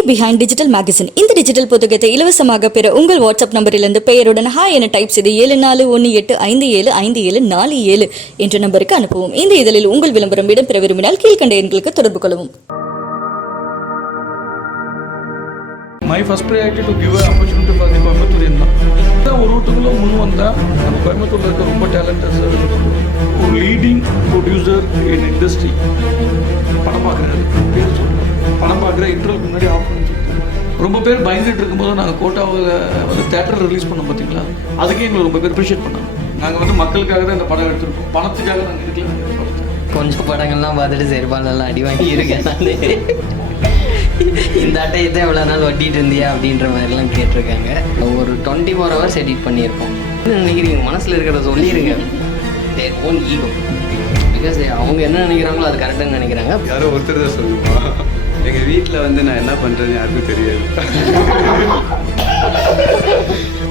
behind digital magazine இந்த digital புத்தகத்தை இலவசமாக பெற உங்கள் வாட்ஸ்அப் நம்பரிலிருந்து பெயருடன் ஹாய் என டைப் செய்து 7418575747 என்ற நம்பருக்கு அனுப்பவும். இந்த இதழில் உங்கள் விளம்பரம் இடம்பெற விரும்பினால் கீழ்கண்ட எண்களுக்கு தொடர்பு கொள்ளவும். My first priority to give an opportunity for the Coimbatore தான் ஒருத்தங்களும் முன் வந்தால் நம்ம கோயம்புத்தூரில் இருக்க ரொம்ப டேலண்டஸ் ஒரு லீடிங் ப்ரொடியூசர் இன் இண்டஸ்ட்ரி படம் பார்க்குறாரு பேர் சொல்கிறேன் படம் பார்க்குற இன்டர்வலுக்கு முன்னாடி ஆஃப் பண்ணி சொல்லிட்டு ரொம்ப பேர் பயந்துட்டு இருக்கும்போது நாங்கள் கோட்டாவில் வந்து தேட்டரில் ரிலீஸ் பண்ணோம் பார்த்தீங்களா, அதுக்கே எங்களை ரொம்ப பேர் அப்ரிஷியேட் பண்ணாங்க. நாங்கள் வந்து மக்களுக்காக தான் இந்த படம் எடுத்திருக்கோம், பணத்துக்காக நாங்கள் எடுக்கல. கொஞ்சம் படங்கள்லாம் பார்த்துட்டு சரிபாலெல்லாம் அடி வாங்கி இருக்கேன். இந்த அட்டையத்தை எவ்வளோ நாள் ஒட்டிகிட்டு இருந்தியா அப்படின்ற மாதிரிலாம் கேட்டிருக்காங்க. ஒரு 24 hours எடிட் பண்ணியிருக்கோம். என்ன நினைக்கிறீங்க, மனசில் இருக்கிறத சொல்லிடுங்க. தேர் ஓன் ஈகோ, பிகாஸ் அவங்க என்ன நினைக்கிறாங்களோ அது கரெக்டாக நினைக்கிறாங்க. யாரோ ஒருத்தர் தான் சொல்லுவா, எங்கள் வீட்டில் வந்து நான் என்ன பண்ணுறேன்னு யாருக்கும் தெரியாது.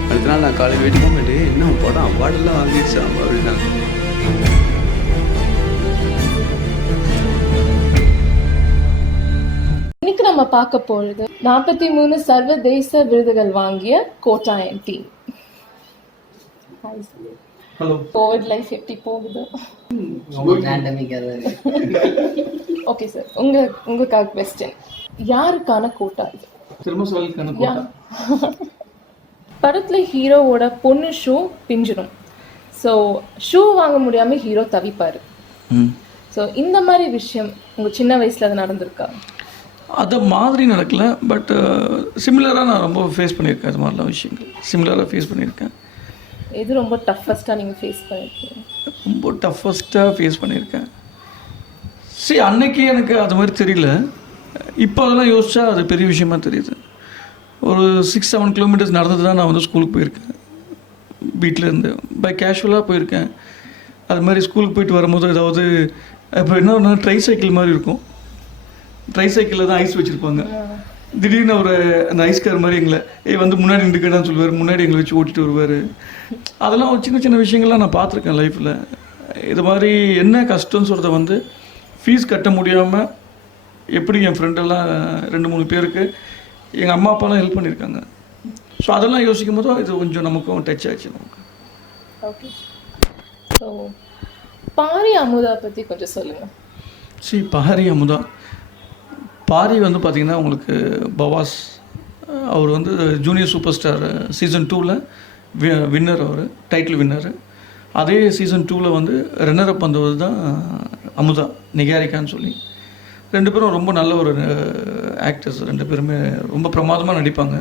அடுத்த நாள் நான் காலேஜ் வெயிட் பண்ணிட்டு என்ன படம் அவார்டெல்லாம் வாங்கிடுச்சா அப்படின்னா இன்னைக்கு நம்ம பார்க்க போறது 43 சர்வதேச விருதுகள் வாங்கிய கோட்டாயன் டீம். ஹலோ, கோவிட் லைஃப் எப்படி போகுது? ஓகே சார், உங்களுக்காக கொஸ்டின், யாருக்கான கோட்டா இது? திருமசோலுக்கான கோட்டா. படத்துல ஹீரோவோட பொண்ணு ஷூ பிஞ்சிடும். ஸோ ஷூ வாங்க முடியாம ஹீரோ தவிப்பாரு. ஸோ இந்த மாதிரி விஷயம் உங்க சின்ன வயசுல அது நடந்திருக்கா? அது மாதிரி நடக்கல, பட் சிமிலராக நான் ரொம்ப ஃபேஸ் பண்ணியிருக்கேன். அது மாதிரிலாம் விஷயங்கள் சிமிலராக ஃபேஸ் பண்ணியிருக்கேன். எது ரொம்ப டஃபஸ்ட்டாக நீங்கள் ஃபேஸ் பண்ணியிருக்கீங்க? ரொம்ப டஃபஸ்ட்டாக ஃபேஸ் பண்ணியிருக்கேன். சரி, அன்னைக்கு எனக்கு அது மாதிரி தெரியல. இப்போ அதெல்லாம் யோசிச்சா அது பெரிய விஷயமா தெரியுது. ஒரு 6-7 கிலோமீட்டர்ஸ் நடந்து தான் நான் வந்து ஸ்கூலுக்கு போயிருக்கேன். வீட்டிலேருந்து பை கேஷுவலாக போயிருக்கேன். அது மாதிரி ஸ்கூலுக்கு போயிட்டு வரும்போது ஏதாவது இப்போ என்ன ட்ரை சைக்கிள் மாதிரி இருக்கும், ட்ரை சைக்கிளில் தான் ஐஸ் வச்சுருப்பாங்க. திடீர்னு ஒரு அந்த ஐஸ்கார் மாதிரி எங்களை வந்து முன்னாடி நின்றுக்கடான்னு சொல்லுவார், முன்னாடி எங்களை வச்சு ஓட்டிகிட்டு வருவார். அதெல்லாம் ஒரு சின்ன சின்ன விஷயங்கள்லாம் நான் பார்த்துருக்கேன் லைஃப்பில். இது மாதிரி என்ன கஷ்டம்னு சொல்கிறத வந்து ஃபீஸ் கட்ட முடியாமல் எப்படி என் ஃப்ரெண்டெல்லாம் 2-3 பேருக்கு எங்கள் அம்மா அப்பாலாம் ஹெல்ப் பண்ணியிருக்காங்க. ஸோ அதெல்லாம் யோசிக்கும் போது இது கொஞ்சம் நமக்கும் டச் ஆச்சு நமக்கு. ஓகே, ஸோ பாரி அமுதா பற்றி கொஞ்சம் சொல்லுங்கள். சரி, பாரி வந்து பார்த்திங்கன்னா உங்களுக்கு பவாஸ் அவர் வந்து ஜூனியர் சூப்பர் ஸ்டார் சீசன் 2ல் வின்னர், அவர் டைட்டில் வின்னர். அதே சீசன் 2ல் வந்து ரன்னரப் வந்தவர் தான் அமுதா நிகாரிகான்னு சொல்லி. 2 பேரும் ரொம்ப நல்ல ஒரு ஆக்டர்ஸ், 2 பேருமே ரொம்ப பிரமாதமாக நடிப்பாங்க.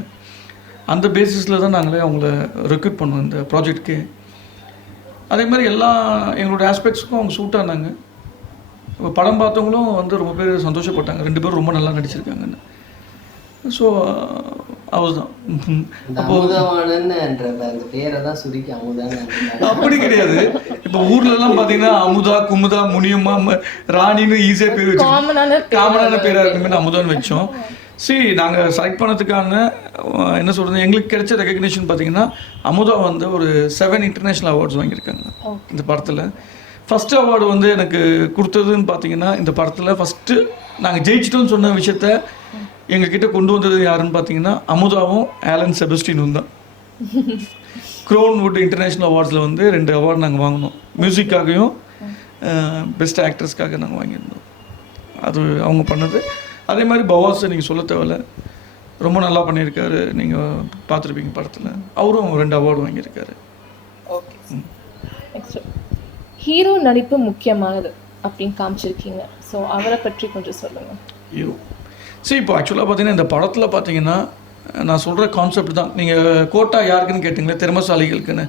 அந்த பேசிஸில் தான் நாங்களே அவங்கள ரெக்ரூட் பண்ணோம் இந்த ப்ராஜெக்ட்க்கு. அதே மாதிரி எல்லா எங்களோட ஆஸ்பெக்ட்ஸுக்கும் அவங்க சூட் ஆனாங்க. இப்போ படம் பார்த்தவங்களும் வந்து ரொம்ப பேர் சந்தோஷப்பட்டாங்க, 2 பேரும் ரொம்ப நல்லா நடிச்சிருக்காங்கன்னு. ஸோ அவர்தான் அப்படி கிடையாது. இப்போ ஊர்லலாம் பார்த்தீங்கன்னா அமுதா, குமுதா, முனியம்மா, ராணின்னு ஈஸியாக பேர் வச்சு காமனான பேராக இருக்குமே அமுதான்னு வச்சோம். சரி, நாங்கள் செலக்ட் பண்ணதுக்கான என்ன சொல்கிறது, எங்களுக்கு கிடைச்ச ரெகக்னேஷன் பார்த்தீங்கன்னா அமுதா வந்து ஒரு 7 இன்டர்நேஷ்னல் அவார்ட்ஸ் வாங்கியிருக்காங்க இந்த படத்தில். ஃபஸ்ட்டு அவார்டு வந்து எனக்கு கொடுத்ததுன்னு பார்த்தீங்கன்னா இந்த படத்தில் ஃபஸ்ட்டு நாங்கள் ஜெயிச்சிட்டோன்னு சொன்ன விஷயத்த எங்ககிட்ட கொண்டு வந்தது யாருன்னு பார்த்தீங்கன்னா அமுதாவும் ஆலன் செபஸ்டினும் தான். க்ரோன்வுட் இன்டர்நேஷ்னல் அவார்ட்ஸில் வந்து 2 அவார்டு நாங்கள் வாங்கினோம். மியூசிக்காகவும் பெஸ்ட் ஆக்ட்ரஸ்க்காக நாங்கள் வாங்கியிருந்தோம். அது அவங்க பண்ணது. அதே மாதிரி பவாஸ் நீங்கள் சொல்ல தேவையில்ல, ரொம்ப நல்லா பண்ணியிருக்காரு. நீங்கள் பார்த்துருப்பீங்க படத்தில், அவரும் 2 அவார்டு வாங்கியிருக்காரு. ஓகே, நெக்ஸ்ட் ஹீரோ நடிப்பு முக்கியமானது அப்படின்னு காமிச்சிருக்கீங்க. ஸோ அவரை பற்றி கொஞ்சம் சொல்லுங்கள். ஹீரோ சரி, இப்போ ஆக்சுவலாக பார்த்தீங்கன்னா இந்த படத்தில் பார்த்தீங்கன்னா நான் சொல்கிற கான்செப்ட் தான். நீங்கள் கோட்டா யாருக்குன்னு கேட்டிங்களே, திறமசாலிகளுக்குன்னு.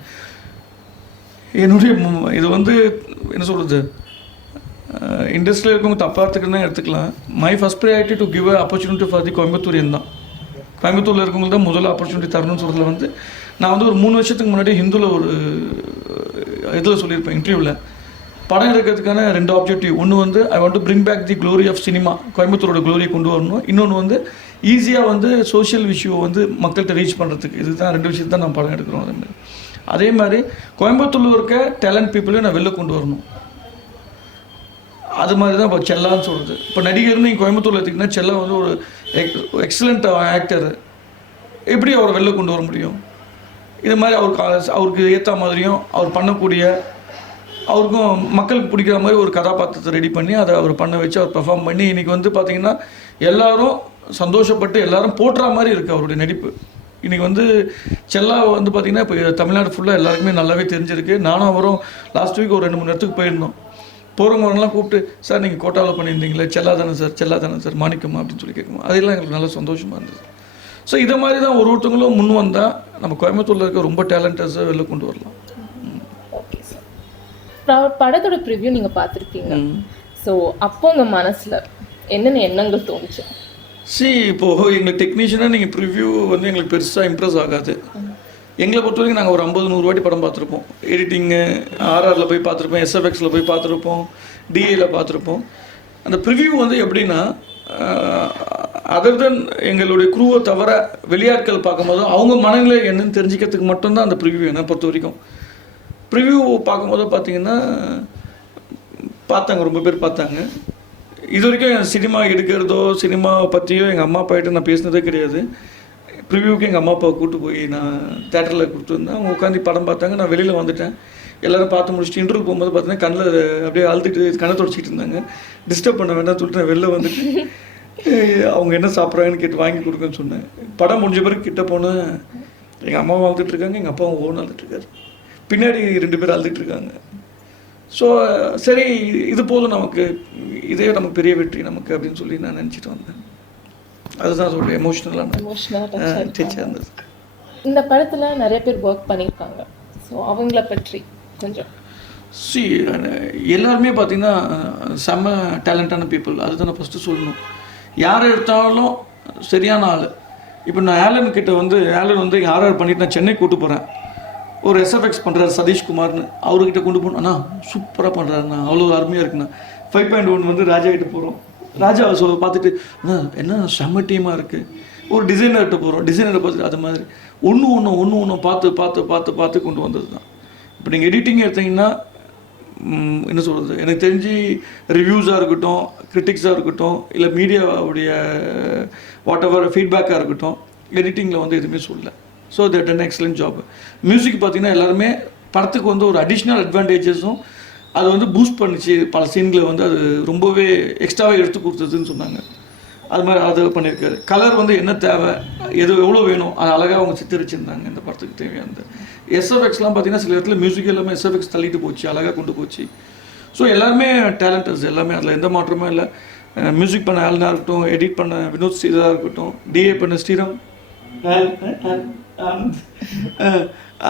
என்னுடைய இது வந்து என்ன சொல்கிறது, இண்டஸ்ட்ரியில் இருக்கவங்க தப்பாக எடுத்துக்கிறதுனா எடுத்துக்கலாம். My first priority to give a opportunity for the Coimbatorean தான். கோயம்புத்தூரில் இருக்கவங்களுக்கு தான் முதல்ல ஆப்பர்ச்சுனிட்டி தரணும்னு சொல்கிறதுல வந்து நான் வந்து ஒரு 3 வருஷத்துக்கு முன்னாடி ஹிந்துவில் ஒரு இதில் சொல்லியிருப்பேன், இன்டர்வியூவில். படம் எடுக்கிறதுக்கான 2 ஆப்ஜெக்டிவ். ஒன்று வந்து I want to bring back the glory of cinema, கோயம்புத்தூரோட க்ளோரியை கொண்டு வரணும். இன்னொன்று வந்து ஈஸியாக வந்து சோஷியல் விஷயம் வந்து மக்கள்கிட்ட ரீச் பண்ணுறதுக்கு. இதுதான் 2 விஷயத்தை தான் நான் படம் எடுக்கிறோம். அதே மாதிரி கோயம்புத்தூரில் இருக்க டேலண்ட் பீப்புளையும் நான் வெளில கொண்டு வரணும். அது மாதிரி தான் இப்போ செல்லான்னு சொல்கிறது. இப்போ நடிகர்னு நீங்கள் கோயம்புத்தூரில் எடுத்திங்கன்னா செல்லா வந்து ஒரு எக்ஸலண்ட் ஆக்டர். எப்படி அவரை வெளில கொண்டு வர முடியும்? இது மாதிரி அவருக்கு ஏற்ற மாதிரியும் அவர் பண்ணக்கூடிய அவருக்கும் மக்களுக்கு பிடிக்கிற மாதிரி ஒரு கதாபாத்திரத்தை ரெடி பண்ணி அதை அவர் பண்ண வச்சு அவர் பெர்ஃபார்ம் பண்ணி இன்றைக்கி வந்து பார்த்திங்கன்னா எல்லோரும் சந்தோஷப்பட்டு எல்லோரும் போட்டுற மாதிரி இருக்குது அவருடைய நடிப்பு. இன்றைக்கி வந்து செல்லா வந்து பார்த்திங்கன்னா இப்போ தமிழ்நாடு ஃபுல்லாக எல்லாருக்குமே நல்லாவே தெரிஞ்சிருக்கு. நானும் அவரும் லாஸ்ட் வீக் ஒரு 2-3 இடத்துக்கு போயிருந்தோம். போகிறவங்கலாம் கூப்பிட்டு சார் நீங்கள் கோட்டாவில் பண்ணியிருந்தீங்களே செல்லா தானே சார் மாணிக்கமா அப்படின்னு சொல்லி கேட்குமா, அதெல்லாம் எங்களுக்கு நல்லா சந்தோஷமாக இருந்தது. ஸோ இதை மாதிரி தான் ஒருத்தவங்களும் முன் வந்தால் நம்ம கோயம்புத்தூரில் இருக்க ரொம்ப டேலண்டர்ஸை வெளில கொண்டு வரலாம். ஓகே சார், படத்தோட ப்ரிவ்யூ நீங்கள் பார்த்துருக்கீங்க. ஸோ அப்போ உங்கள் மனசில் என்னென்ன எண்ணங்கள் தோணுச்சு? இப்போது எங்களுக்கு டெக்னீஷியனாக நீங்கள் ப்ரிவ்யூ வந்து எங்களுக்கு பெருசாக இம்ப்ரெஸ் ஆகாது. எங்களை பொறுத்த வரைக்கும் நாங்கள் ஒரு 50-100 வாட்டி படம் பார்த்துருப்போம். எடிட்டிங்கு ஆர்ஆரில் போய் பார்த்துருப்போம், எஸ்எஃப்எக்ஸில் போய் பார்த்துருப்போம், டிஏயில் பார்த்துருப்போம். அந்த ப்ரிவ்யூ வந்து எப்படின்னா அதர் தென் எங்களுடைய குரூவை தவிர வெளியாட்கள் பார்க்கும்போது அவங்க மனநிலை என்னன்னு தெரிஞ்சுக்கிறதுக்கு மட்டும்தான் அந்த ப்ரிவ்யூ. என்னை பொறுத்த வரைக்கும் ப்ரிவ்யூ பார்க்கும்போது பார்த்திங்கன்னா பார்த்தாங்க, ரொம்ப பேர் பார்த்தாங்க. இது வரைக்கும் சினிமா எடுக்கிறதோ சினிமாவை பற்றியோ எங்கள் அம்மா அப்பாகிட்ட நான் பேசினதே கிடையாது. ப்ரிவ்யூக்கு எங்கள் அம்மா அப்பாவை கூப்பிட்டு போய் நான் தேட்டரில் கொடுத்துருந்தேன். அவங்க உட்காந்து படம் பார்த்தாங்க. நான் வெளியில் வந்துட்டேன். எல்லோரும் பார்த்து முடிச்சுட்டு இன்டர்வியூ போகும்போது பார்த்தீங்கன்னா கண்ணில் அப்படியே அழுதுட்டு கண்ணை தொடச்சிக்கிட்டு இருந்தாங்க. டிஸ்டர்ப் பண்ண வேண்டாம்னு சொல்லிட்டு நான் வெளில வந்துட்டு அவங்க என்ன சாப்பிட்றாங்கன்னு கேட்டு வாங்கி கொடுங்கன்னு சொன்னேன். படம் முடிஞ்ச பிறகு கிட்ட போனேன். எங்கள் அம்மாவும் அழுதுட்டுருக்காங்க, எங்கள் அப்பாவும் ஓன் அழுதுட்டுருக்காரு. பின்னாடி 2 பேர் அழுதுட்டுருக்காங்க. ஸோ சரி இது போதும் நமக்கு, இதே நமக்கு பெரிய வெற்றி நமக்கு அப்படின்னு சொல்லி நான் நினச்சிட்டு வந்தேன். அதுதான் சொல்கிறேன் எமோஷ்னலாக டீச்சர் இருந்தது. இந்த படத்தில் நிறைய பேர் ஒர்க் பண்ணியிருக்காங்க. ஸோ அவங்கள பற்றி கொஞ்சம் எல்லாருமே பார்த்திங்கன்னா செம்ம டேலண்டான பீப்புள். அதுதான் நான் ஃபஸ்ட்டு சொல்லணும். யார் எடுத்தாலும் சரியான ஆள். இப்போ நான் ஆலன் கிட்ட வந்து ஆலன் வந்து ஆர்ஆர் பண்ணிவிட்டு நான் சென்னை கூட்டு போகிறேன். ஒரு எஸ்எஃப்எக்ஸ் பண்ணுறாரு சதீஷ்குமார்னு, அவர்கிட்ட கொண்டு போனோம்ண்ணா சூப்பராக பண்ணுறாருண்ணா, அவ்வளோ அருமையாக இருக்குண்ணா. 5.1 வந்து ராஜா கிட்ட போகிறோம். ராஜா பார்த்துட்டு என்ன செம்ம டீமாக இருக்குது. ஒரு டிசைனர்கிட்ட போகிறோம், டிசைனரை பார்த்துட்டு அது மாதிரி ஒன்று பார்த்து கொண்டு வந்தது தான். இப்போ நீங்கள் எடிட்டிங் எடுத்தீங்கன்னா என்ன சொல்கிறது, எனக்கு தெரிஞ்சு ரிவ்யூஸாக இருக்கட்டும், கிரிட்டிக்ஸாக இருக்கட்டும், இல்லை மீடியாவுடைய வாட் எவர் ஃபீட்பேக்காக இருக்கட்டும், எடிட்டிங்கில் வந்து எதுவுமே சொல்லலை. So that an excellent job. Music பார்த்திங்கன்னா எல்லாருமே படத்துக்கு வந்து ஒரு அடிஷ்னல் அட்வான்டேஜஸும் அது வந்து பூஸ்ட் பண்ணிச்சு. பல சீன்களை வந்து அது ரொம்பவே எக்ஸ்ட்ராவே எடுத்து கொடுத்ததுன்னு சொன்னாங்க. அது மாதிரி அது பண்ணியிருக்காரு. கலர் வந்து என்ன தேவை, எவ்வளோ வேணும், அது அழகாக அவங்க சித்தரிச்சிருந்தாங்க இந்த படத்துக்கு தேவையானது. எஸ்எஃப்எக்ஸ்லாம் பார்த்திங்கன்னா சில இடத்துல மியூசிக் எல்லாமே எஸ்எஃப்எக்ஸ் தள்ளிட்டு போச்சு, அழகாக கொண்டு போச்சு. ஸோ எல்லாருமே டேலண்டர்ஸ், எல்லாமே அதில் எந்த மாற்றமும் இல்லை. மியூசிக் பண்ண ஆல்னாக இருக்கட்டும், எடிட் பண்ண வினோத் ஸ்ரீதராக இருக்கட்டும், டிஏ பண்ண ஸ்ரீராம்,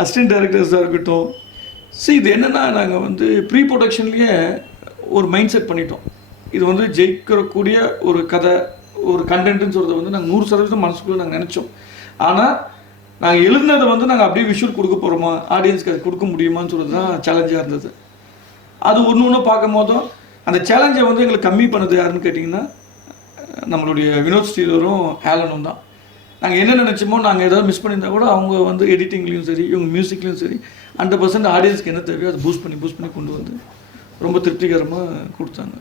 அசிஸ்டன்ட் டைரக்டர்ஸாக இருக்கட்டும். இது என்னென்னா நாங்கள் வந்து ப்ரீ ப்ரொடக்ஷன்லேயே ஒரு மைண்ட் செட் பண்ணிட்டோம். இது வந்து ஜெயிக்கக்கூடிய ஒரு கதை, ஒரு கண்டென்ட்னு சொல்கிறத வந்து நாங்கள் 100% மனசுக்குள்ளே நாங்கள் நினச்சோம். ஆனால் நாங்கள் எழுதுனதை வந்து நாங்கள் அப்படியே விஷுவல் கொடுக்க போகிறோமா, ஆடியன்ஸ்க்கு அது கொடுக்க முடியுமான்னு சொல்கிறது தான் சேலஞ்சாக இருந்தது. அது ஒன்று பார்க்கும் போதும் அந்த சேலஞ்சை வந்து எங்களுக்கு கம்மி பண்ணது யாருன்னு கேட்டிங்கன்னா நம்மளுடைய வினோத் ஸ்ரீதரும் ஆலனும் தான். நாங்கள் என்ன நினச்சோமோ, நாங்கள் ஏதாவது மிஸ் பண்ணியிருந்தால் கூட அவங்க வந்து எடிட்டிங்லேயும் சரி, இவங்க மியூசிக்லேயும் சரி 100% ஆடியன்ஸ்க்கு என்ன தேவையோ அதை பூஸ்ட் பண்ணி கொண்டு வந்து ரொம்ப திருப்திகரமாக கொடுத்தாங்க.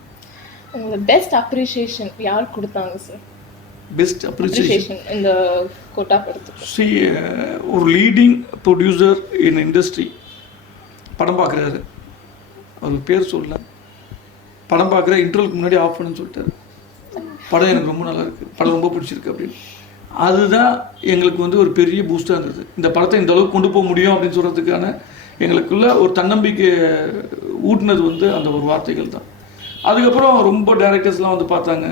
உங்களுக்கு பெஸ்ட் அப்ரிஷியேஷன் யார் கொடுத்தாங்க சார்? பெஸ்ட் அப்ரிஷியேஷன் இந்த கோட்டா படத்துக்கு ஒரு லீடிங் ப்ரொடியூசர் இன் இண்டஸ்ட்ரி படம் பார்க்குறாரு. அவர் பேர் சொல்லல, படம் பார்க்குற இன்டர்வலுக்கு முன்னாடி ஆஃப் பண்ணுன்னு சொல்லிட்டாரு. படம் எனக்கு ரொம்ப நல்லா இருக்குது, படம் ரொம்ப பிடிச்சிருக்கு அப்படின்னு. அதுதான் எங்களுக்கு வந்து ஒரு பெரிய பூஸ்டாக இருந்தது. இந்த படத்தை இந்த அளவுக்கு கொண்டு போக முடியும் அப்படின்னு சொல்கிறதுக்கான எங்களுக்குள்ள ஒரு தன்னம்பிக்கை ஊட்டினது வந்து அந்த ஒரு வார்த்தைகள் தான். அதுக்கப்புறம் ரொம்ப டேரக்டர்ஸ்லாம் வந்து பார்த்தாங்க.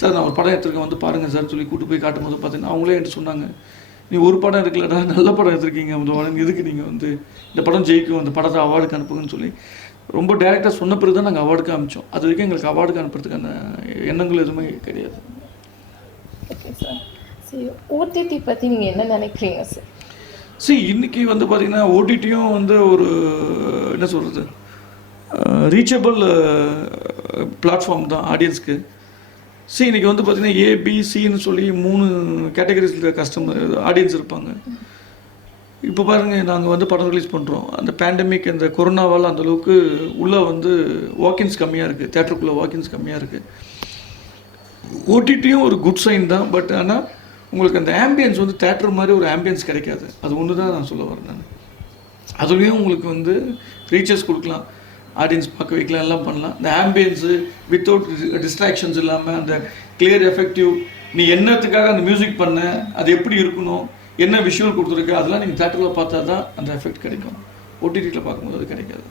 சார் நான் ஒரு படம் எடுத்துருக்கேன் வந்து பாருங்கள் சார் சொல்லி கூட்டு போய் காட்டும் போது பார்த்தீங்கன்னா அவங்களே என்கிட்ட சொன்னாங்க, நீ ஒரு படம் எடுக்கலடா, நல்ல படம் எடுத்துருக்கீங்க, அந்த படம் எதுக்கு நீங்கள் வந்து இந்த படம் ஜெயிக்கும், அந்த படத்தை அவார்டுக்கு அனுப்புங்கன்னு சொல்லி ரொம்ப டேரக்டர் சொன்ன பிறகு தான் நாங்கள் அவார்டுக்கு அனுப்பிச்சோம். அது வரைக்கும் எங்களுக்கு அவார்டுக்கு அனுப்புறதுக்கான எண்ணங்கள் எதுவுமே கிடையாது. ஓகே சார், சரி ஓடிடி பற்றி நீங்கள் என்ன நினைக்கிறீங்க சார்? இன்றைக்கி வந்து பார்த்திங்கன்னா ஓடிடியும் வந்து ஒரு என்ன சொல்கிறது ரீச்சபிள் பிளாட்ஃபார்ம் தான் ஆடியன்ஸ்க்கு. இன்றைக்கி வந்து பார்த்திங்கன்னா ஏபிசின்னு சொல்லி 3 கேட்டகரிஸில் கஸ்டமர் ஆடியன்ஸ் இருப்பாங்க. இப்போ பாருங்கள், நாங்கள் வந்து படம் ரிலீஸ் பண்ணுறோம். அந்த பேண்டமிக், இந்த கொரோனாவால் அந்தளவுக்கு உள்ளே வந்து வாக்கின்ஸ் கம்மியாக இருக்குது, தேட்டருக்குள்ளே வாக்கின்ஸ் கம்மியாக இருக்குது. ஓடிடியும் ஒரு குட் சைன் தான். பட் ஆனால் உங்களுக்கு அந்த ஆம்பியன்ஸ் வந்து தேட்டர் மாதிரி ஒரு ஆம்பியன்ஸ் கிடைக்காது. அது ஒன்று தான் நான் சொல்ல வரேன் நான். அதுலேயும் உங்களுக்கு வந்து ரீச்சர்ஸ் கொடுக்கலாம், ஆடியன்ஸ் பார்க்க வைக்கலாம், எல்லாம் பண்ணலாம். இந்த ஆம்பியன்ஸு வித்தவுட் டிஸ்ட்ராக்ஷன்ஸ் இல்லாமல் அந்த கிளியர் எஃபெக்டிவ், நீ என்னத்துக்காக அந்த மியூசிக் பண்ண, அது எப்படி இருக்கணும், என்ன விஷுவல் கொடுத்துருக்கு, அதெல்லாம் நீங்கள் தேட்டரில் பார்த்தா தான் அந்த எஃபெக்ட் கிடைக்கும். ஓடிடியில் பார்க்கும்போது அது கிடைக்காது.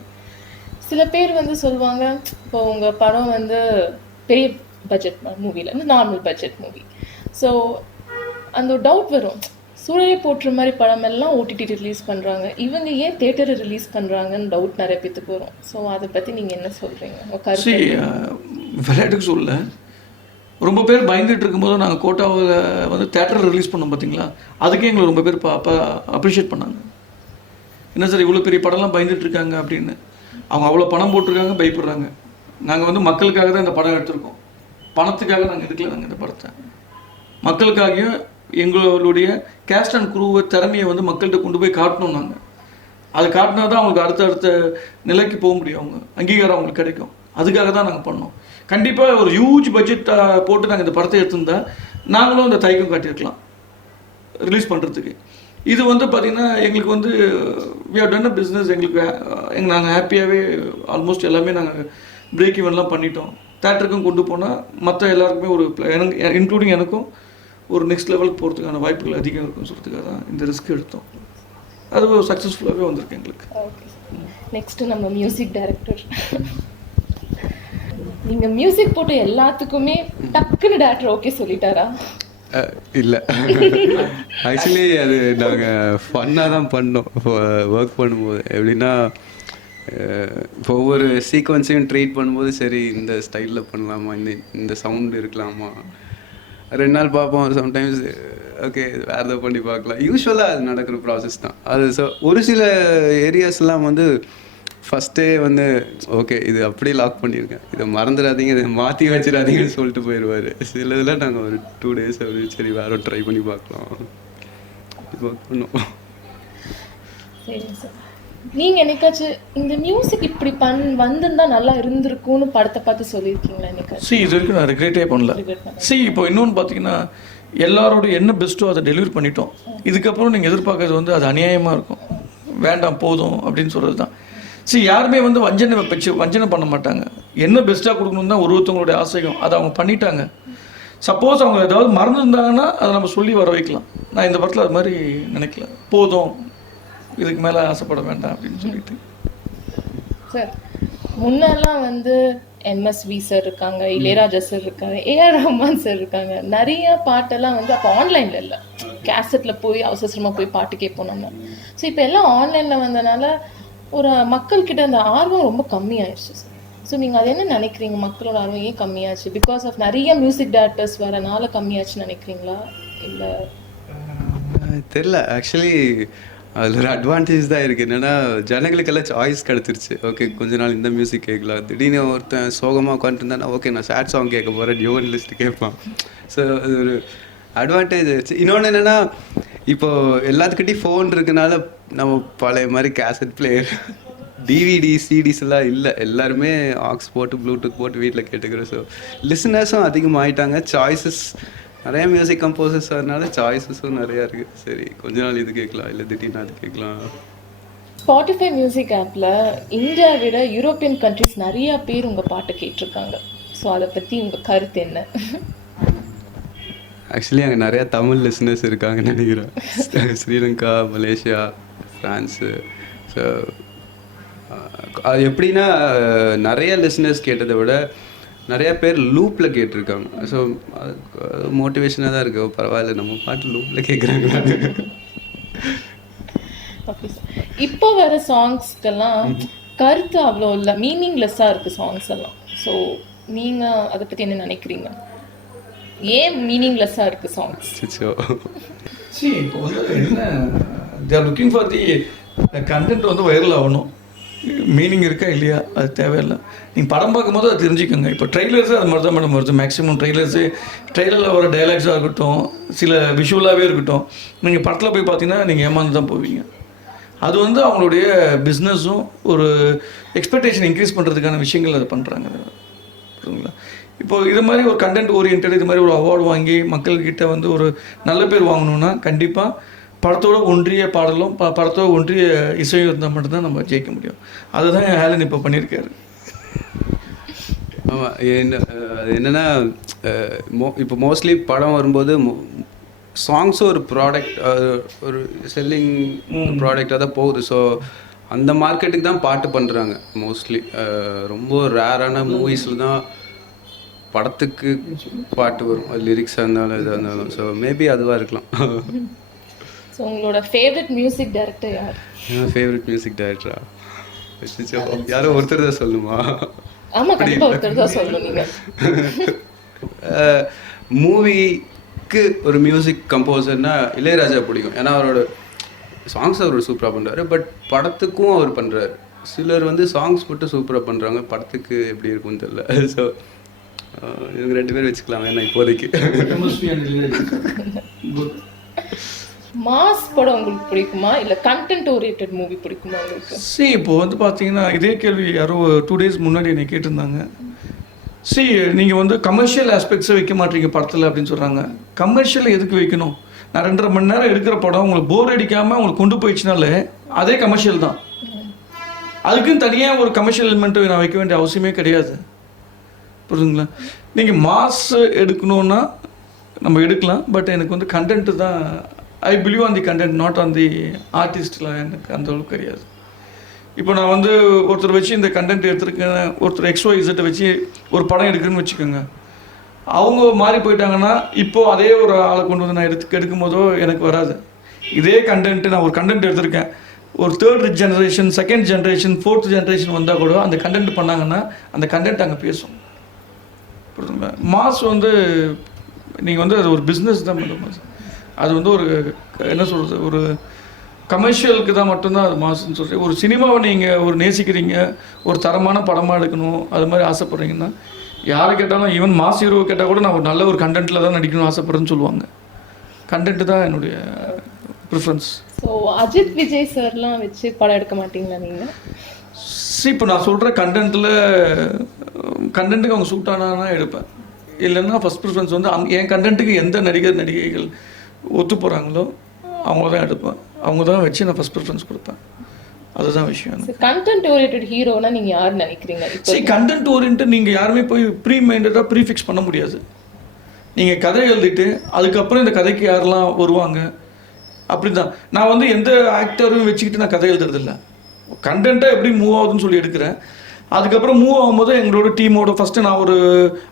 சில பேர் வந்து சொல்லுவாங்க, இப்போ உங்கள் படம் வந்து பெரிய பட்ஜெட் மூவியில் வந்து நார்மல் பட்ஜெட் மூவி. ஸோ அந்த டவுட் வரும், சூழலை போட்டுற மாதிரி படம் எல்லாம் ஓடிடி ரிலீஸ் பண்ணுறாங்க, இவங்க ஏன் தேட்டரை ரிலீஸ் பண்ணுறாங்கன்னு டவுட் நிறைய பேத்துக்கு வரும். ஸோ அதை பற்றி நீங்கள் என்ன சொல்கிறீங்க? விளையாட்டுக்கு சொல்ல, ரொம்ப பேர் பயந்துட்டு இருக்கும்போது நாங்கள் கோட்டாவில் வந்து தேட்டரில் ரிலீஸ் பண்ணோம் பார்த்தீங்களா, அதுக்கே எங்களை ரொம்ப பேர் அப்ரிஷியேட் பண்ணாங்க. என்ன சார் இவ்வளோ பெரிய படம்லாம் பயந்துட்டு இருக்காங்க அப்படின்னு. அவங்க அவ்வளோ பணம் போட்டிருக்காங்க, பயப்படுறாங்க. நாங்கள் வந்து மக்களுக்காக தான் இந்த படம் எடுத்திருக்கோம், பணத்துக்காக நாங்கள் எடுக்கல. நாங்கள் இந்த படத்தை மக்களுக்காகவும் எங்களுடைய கேஸ்ட் அண்ட் குரூவை திறமையை வந்து மக்கள்கிட்ட கொண்டு போய் காட்டணும். நாங்கள் அதை காட்டினா தான் அவங்களுக்கு அடுத்த நிலைக்கு போக முடியும், அவங்க அங்கீகாரம் அவங்களுக்கு கிடைக்கும். அதுக்காக தான் நாங்கள் பண்ணோம். கண்டிப்பாக ஒரு ஹியூஜ் பட்ஜெட் போட்டு நாங்கள் இந்த படத்தை எடுத்திருந்தா நாங்களும் இந்த தயக்கம் காட்டியிருக்கலாம் ரிலீஸ் பண்ணுறதுக்கு. இது வந்து பார்த்திங்கன்னா எங்களுக்கு வந்து we have done a business. நாங்கள் ஹாப்பியாகவே ஆல்மோஸ்ட் எல்லாமே நாங்கள் பிரேக் ஈவன்லாம் பண்ணிட்டோம். தேட்டருக்கும் கொண்டு போனால் மற்ற எல்லாருக்குமே ஒரு இன்க்ளூடிங் எனக்கும் ஒரு நெக்ஸ்ட் லெவலுக்கு போகிறதுக்கான வாய்ப்புகள் அதிகம் இருக்குன்னு சொல்கிறதுக்காக தான் இந்த ரிஸ்க் எடுத்தோம். அது சக்ஸஸ்ஃபுல்லாகவே வந்திருக்கு எங்களுக்கு. ஓகே, நெக்ஸ்ட்டு நம்ம மியூசிக் டைரக்டர். நீங்கள் மியூசிக் போட்டு எல்லாத்துக்குமே டக்குன்னு டேரக்டர் ஓகே சொல்லிட்டாரா? இல்லை, ஆக்சுவலி அது நாங்கள் ஃபன்னாக தான் பண்ணோம் ஒர்க் பண்ணும்போது. எப்படின்னா இப்போ ஒவ்வொரு சீக்வன்ஸையும் ட்ரீட் பண்ணும்போது சரி இந்த ஸ்டைலில் பண்ணலாமா, இந்த சவுண்டு இருக்கலாமா, 2 நாள் பார்ப்போம். சம்டைம்ஸ் ஓகே வேறு எதாவது பண்ணி பார்க்கலாம். யூஸ்வலாக அது நடக்கிற ப்ராசஸ் தான் அது. ஸோ ஒரு சில ஏரியாஸ்லாம் வந்து ஃபஸ்ட்டே வந்து ஓகே இது அப்படியே லாக் பண்ணியிருக்கேன், இதை மறந்துடாதீங்க, இதை மாற்றி வச்சிடாதீங்கன்னு சொல்லிட்டு போயிடுவார். சில இதில் நாங்கள் ஒரு 2 days அப்படி சரி வேறு ட்ரை பண்ணி பார்க்கலாம் ஒர்க் பண்ணுவோம். சரிங்க சார், நீங்கள் என்னைக்காச்சும் இந்த மியூசிக் இப்படி வந்திருந்தா நல்லா இருந்திருக்கும்னு படத்தை பார்த்து சொல்லியிருக்கீங்களா? என்னைக்காச்சும் இது வரைக்கும் நான் ரிக்ரெட்டே பண்ணல. இப்போ இன்னொன்று பார்த்தீங்கன்னா எல்லாரோட என்ன பெஸ்ட்டோ அதை டெலிவரி பண்ணிட்டோம். இதுக்கப்புறம் நீங்கள் எதிர்பார்க்கறது வந்து அது அநியாயமாக இருக்கும், வேண்டாம் போதும் அப்படின்னு சொல்கிறது தான். யாருமே வந்து வஞ்சனை பண்ண மாட்டாங்க. என்ன பெஸ்ட்டாக கொடுக்கணும் தான் ஒருத்தவங்களுடைய ஆசையும், அதை அவங்க பண்ணிட்டாங்க. சப்போஸ் அவங்க ஏதாவது மறந்துருந்தாங்கன்னா அதை நம்ம சொல்லி வர வைக்கலாம். நான் இந்த படத்தில் அது மாதிரி நினைக்கல, போதும் இதுக்கு மேலே ஆசைப்பட வேண்டாம் அப்படின்னு சொல்லிட்டு. சார் முன்னெல்லாம் வந்து எம்எஸ்வி சார் இருக்காங்க, இளையராஜா சார் இருக்காங்க, ஏஆர் ரஹ்மான் சார் இருக்காங்க. நிறைய பாட்டெல்லாம் வந்து அப்போ ஆன்லைனில் இல்லை, கேசட்டில் போய் அவசரமாக போய் பாட்டு கேட்போம் நம்ம. ஸோ இப்போ எல்லாம் ஆன்லைனில் வந்தனால ஒரு மக்கள்கிட்ட அந்த ஆர்வம் ரொம்ப கம்மியாயிடுச்சு சார். ஸோ நீங்கள் அது என்ன நினைக்கிறீங்க, மக்களோட ஆர்வம் ஏன் கம்மியாச்சு? பிகாஸ் ஆஃப் நிறைய மியூசிக் டைரக்டர்ஸ் வரனால கம்மியாச்சுன்னு நினைக்கிறீங்களா? இல்லை தெரில. ஆக்சுவலி அதில் ஒரு அட்வான்டேஜ் தான் இருக்குது. என்னென்னா ஜனங்களுக்கெல்லாம் சாய்ஸ் கிடச்சிருச்சு. ஓகே கொஞ்ச நாள் இந்த மியூசிக் கேட்கலாம், திடீர்னு ஒருத்தன் சோகமாக உட்காந்துருந்தானா ஓகே நான் சேட் சாங் கேட்க போகிறேன், டியோன் லிஸ்ட் கேட்பான். ஸோ அது ஒரு அட்வான்டேஜ் ஆயிடுச்சு. இன்னொன்று என்னென்னா இப்போது எல்லாத்துக்கிட்டையும் ஃபோன் இருக்கனால நம்ம பழைய மாதிரி கேசட் பிளேயர் டிவிடி சிடிஸ் எல்லாம் இல்லை, எல்லாருமே ஆக்ஸ் போட்டு ப்ளூடூத் போட்டு வீட்டில் கேட்டுக்கிறோம். ஸோ லிசனர்ஸும் அதிகமாகிட்டாங்க, சாய்ஸஸ் நிறைய மியூசிக் கம்போசர்ஸ் அதனால சாய்ஸஸும் நிறையா இருக்குது. சரி கொஞ்ச நாள் இது கேட்கலாம், இல்லை திடீர்னு அது கேட்கலாம். ஸ்பாட்டிஃபை மியூசிக் ஆப்பில் இந்தியா விட யூரோப்பியன் கண்ட்ரிஸ் நிறையா பேர் உங்கள் பாட்டை கேட்டிருக்காங்க. ஸோ அதை பற்றி உங்கள் கருத்து என்ன? ஆக்சுவலி அங்கே நிறையா தமிழ் லிசனர்ஸ் இருக்காங்கன்னு நினைக்கிறேன். Sri Lanka, Malaysia, France. ஸோ அது எப்படின்னா நிறைய லிசனர்ஸ் கேட்டதை விட நிறையா பேர் லூப்பில் கேட்டிருக்காங்க. ஸோ அது மோட்டிவேஷனாக தான் இருக்குது. பரவாயில்ல நம்ம பாட்டு லூப்பில் கேட்குறாங்க. ஓகே சார், இப்போ வர சாங்ஸ்க்கெல்லாம் கருத்து அவ்வளோ இல்லை, மீனிங்லெஸ்ஸாக இருக்குது சாங்ஸ் எல்லாம். ஸோ நீங்கள் அதை பற்றி என்ன நினைக்கிறீங்க? ஏன் மீனிங்லெஸ்ஸாக இருக்குது சாங்ஸ்? இப்போ வந்து என்ன they are looking for the content வந்து வைரல் ஆகணும், மீனிங் இருக்கா இல்லையா அது தேவையில்லை. நீங்கள் படம் பார்க்கும்போது அதை தெரிஞ்சுக்கோங்க. இப்போ ட்ரெய்லர்ஸு அது மாதிரி தான் மேடம் வருது. மேக்ஸிமம் ட்ரெய்லரில் வர டைலாக்ஸாக இருக்கட்டும், சில விஷுவலாகவே இருக்கட்டும், நீங்கள் படத்தில் போய் பார்த்தீங்கன்னா நீங்கள் ஏமாந்து தான் போவீங்க. அது வந்து அவங்களுடைய பிஸ்னஸும் ஒரு எக்ஸ்பெக்டேஷன் இன்க்ரீஸ் பண்ணுறதுக்கான விஷயங்கள் அதை பண்ணுறாங்க. புரியுதுங்களா? இப்போது இது மாதிரி ஒரு கண்டென்ட் ஓரியன்ட் இது மாதிரி ஒரு அவார்டு வாங்கி மக்கள்கிட்ட வந்து ஒரு நல்ல பேர் வாங்கணுன்னா கண்டிப்பாக படத்தோட ஒன்றிய பாடலும் படத்தோட ஒன்றிய இசையும் இருந்தால் மட்டும்தான் நம்ம ஜெயிக்க முடியும். அதுதான் ஆலன் இப்போ பண்ணியிருக்காரு. ஆமாம், அது என்னென்னா இப்போ மோஸ்ட்லி படம் வரும்போது சாங்ஸும் ஒரு ப்ராடக்ட், ஒரு செல்லிங் ப்ராடக்டாக தான் போகுது. ஸோ அந்த மார்க்கெட்டுக்கு தான் பாட்டு பண்ணுறாங்க மோஸ்ட்லி. ரொம்ப ரேரான மூவிஸில் தான் படத்துக்கு பாட்டு வரும், அது லிரிக்ஸாக இருந்தாலும் இதாக இருந்தாலும். ஸோ மேபி அதுவாக இருக்கலாம். ஸோ உங்களோட ஃபேவரட் மியூசிக் டைரக்டர் யார்? என் ஃபேவரட் மியூசிக் டைரக்டரா? யாரும் ஒருத்தர் தான் சொல்லணுமா? ஆமாம், கண்டிப்பாக ஒருத்தர் தான் சொல்லணும் நீங்கள். மூவிக்கு ஒரு மியூசிக் கம்போசர்னா இளையராஜா பிடிக்கும். ஏன்னா அவரோட சாங்ஸ் அவர் சூப்பராக பண்ணுறாரு. பட் படத்துக்கும் அவர் பண்ணுறாரு. சிலர் வந்து சாங்ஸ் மட்டும் சூப்பராக பண்ணுறாங்க, படத்துக்கு எப்படி இருக்கும்னு தெரியல. ஸோ இவங்க 2 பேர் வச்சுக்கலாம் வேணா இப்போதைக்கு. மாஸ் படம் உங்களுக்கு பிடிக்குமா இல்லை கண்டென்ட் ஓரியன்ட் மூவி பிடிக்குமா உங்களுக்கு? இப்போ வந்து பார்த்தீங்கன்னா இதே கேள்வி யாரோ 2 days முன்னாடி என்னை கேட்டிருந்தாங்க. நீங்கள் வந்து கமர்ஷியல் ஆஸ்பெக்ட்ஸை வைக்க மாட்டீங்க படத்தில் அப்படின்னு சொல்கிறாங்க. கமர்ஷியல் எதுக்கு வைக்கணும்? நான் 2.5 மணி நேரம் எடுக்கிற படம் உங்களுக்கு போர் அடிக்காமல் உங்களுக்கு கொண்டு போயிடுச்சுனாலே அதே கமர்ஷியல் தான். அதுக்குன்னு தனியாக ஒரு கமர்ஷியல் எலிமெண்ட்டை நான் வைக்க வேண்டிய அவசியமே கிடையாது. புரியுதுங்களா? நீங்கள் மாஸ் எடுக்கணுன்னா நம்ம எடுக்கலாம். பட் எனக்கு வந்து கண்டென்ட்டு தான், I believe on the content, not on the ஆர்டிஸ்டில் எனக்கு அந்த அளவுக்கு கிடையாது. இப்போ நான் வந்து ஒருத்தர் வச்சு இந்த கண்டென்ட் எடுத்துருக்கேன், ஒருத்தர் XYZ வச்சு ஒரு படம் எடுக்குன்னு வச்சுக்கோங்க. அவங்க மாறி போயிட்டாங்கன்னா இப்போது அதே ஒரு ஆளை கொண்டு வந்து நான் எடுக்கும் போதோ எனக்கு வராது. இதே கண்டென்ட்டு நான் ஒரு கண்டென்ட் எடுத்திருக்கேன், ஒரு 3rd generation 2nd generation 4th generation வந்தால் கூட அந்த கண்டென்ட் பண்ணாங்கன்னா அந்த கண்டென்ட் அங்கே பேசும். புரியுதுங்களா? மாஸ் வந்து நீங்கள் வந்து அது ஒரு பிஸ்னஸ் தான் பண்ணும். அது வந்து ஒரு என்ன சொல்கிறது, ஒரு கமர்ஷியலுக்கு தான் மட்டும்தான் அது மாசுன்னு சொல்கிறேன். ஒரு சினிமாவை நீங்கள் ஒரு நேசிக்கிறீங்க, ஒரு தரமான படமாக எடுக்கணும் அது மாதிரி ஆசைப்பட்றீங்கன்னா யாரை கேட்டாலும், ஈவன் மாஸ் ஹீரோவை கேட்டால் கூட நான் ஒரு நல்ல ஒரு கண்டென்ட்டில் தான் நடிக்கணும்னு ஆசைப்பட்றேன்னு சொல்லுவாங்க. கண்டென்ட்டு தான் என்னுடைய ப்ரிஃபரன்ஸ். ஸோ அஜித் விஜய் சார்லாம் வச்சு படம் எடுக்க மாட்டீங்களா நீங்கள்? இப்போ நான் சொல்கிற கண்டென்ட்டுக்கு அவங்க சூட் ஆனானா எடுப்பேன். இல்லைன்னா ஃபஸ்ட் ப்ரிஃபரன்ஸ் வந்து என் கண்டென்ட்டுக்கு எந்த நடிகைகள் ஒத்து போகிறாங்களோ அவங்க தான் எடுப்பேன். அவங்க தான் வச்சு நான் ஃபஸ்ட் ப்ரிஃபரன்ஸ் கொடுப்பேன். அதுதான் விஷயம். கண்டென்ட் ஓரியன்ட் ஹீரோனா நீங்கள் யார் நினைக்கிறீங்க? கண்டென்ட் ஓரியன்ட் நீங்கள் யாருமே போய் ப்ரீ மைண்டடாக ப்ரீஃபிக்ஸ் பண்ண முடியாது. நீங்கள் கதை எழுதிட்டு அதுக்கப்புறம் இந்த கதைக்கு யாரெல்லாம் வருவாங்க அப்படி தான். நான் வந்து எந்த ஆக்டரும் வச்சுக்கிட்டு நான் கதை எழுதுறதில்ல. கண்டென்ட்டாக எப்படி மூவ் ஆகுதுன்னு சொல்லி எடுக்கிறேன். அதுக்கப்புறம் மூவ் ஆகும்போது எங்களோட டீமோட ஃபஸ்ட்டு நான் ஒரு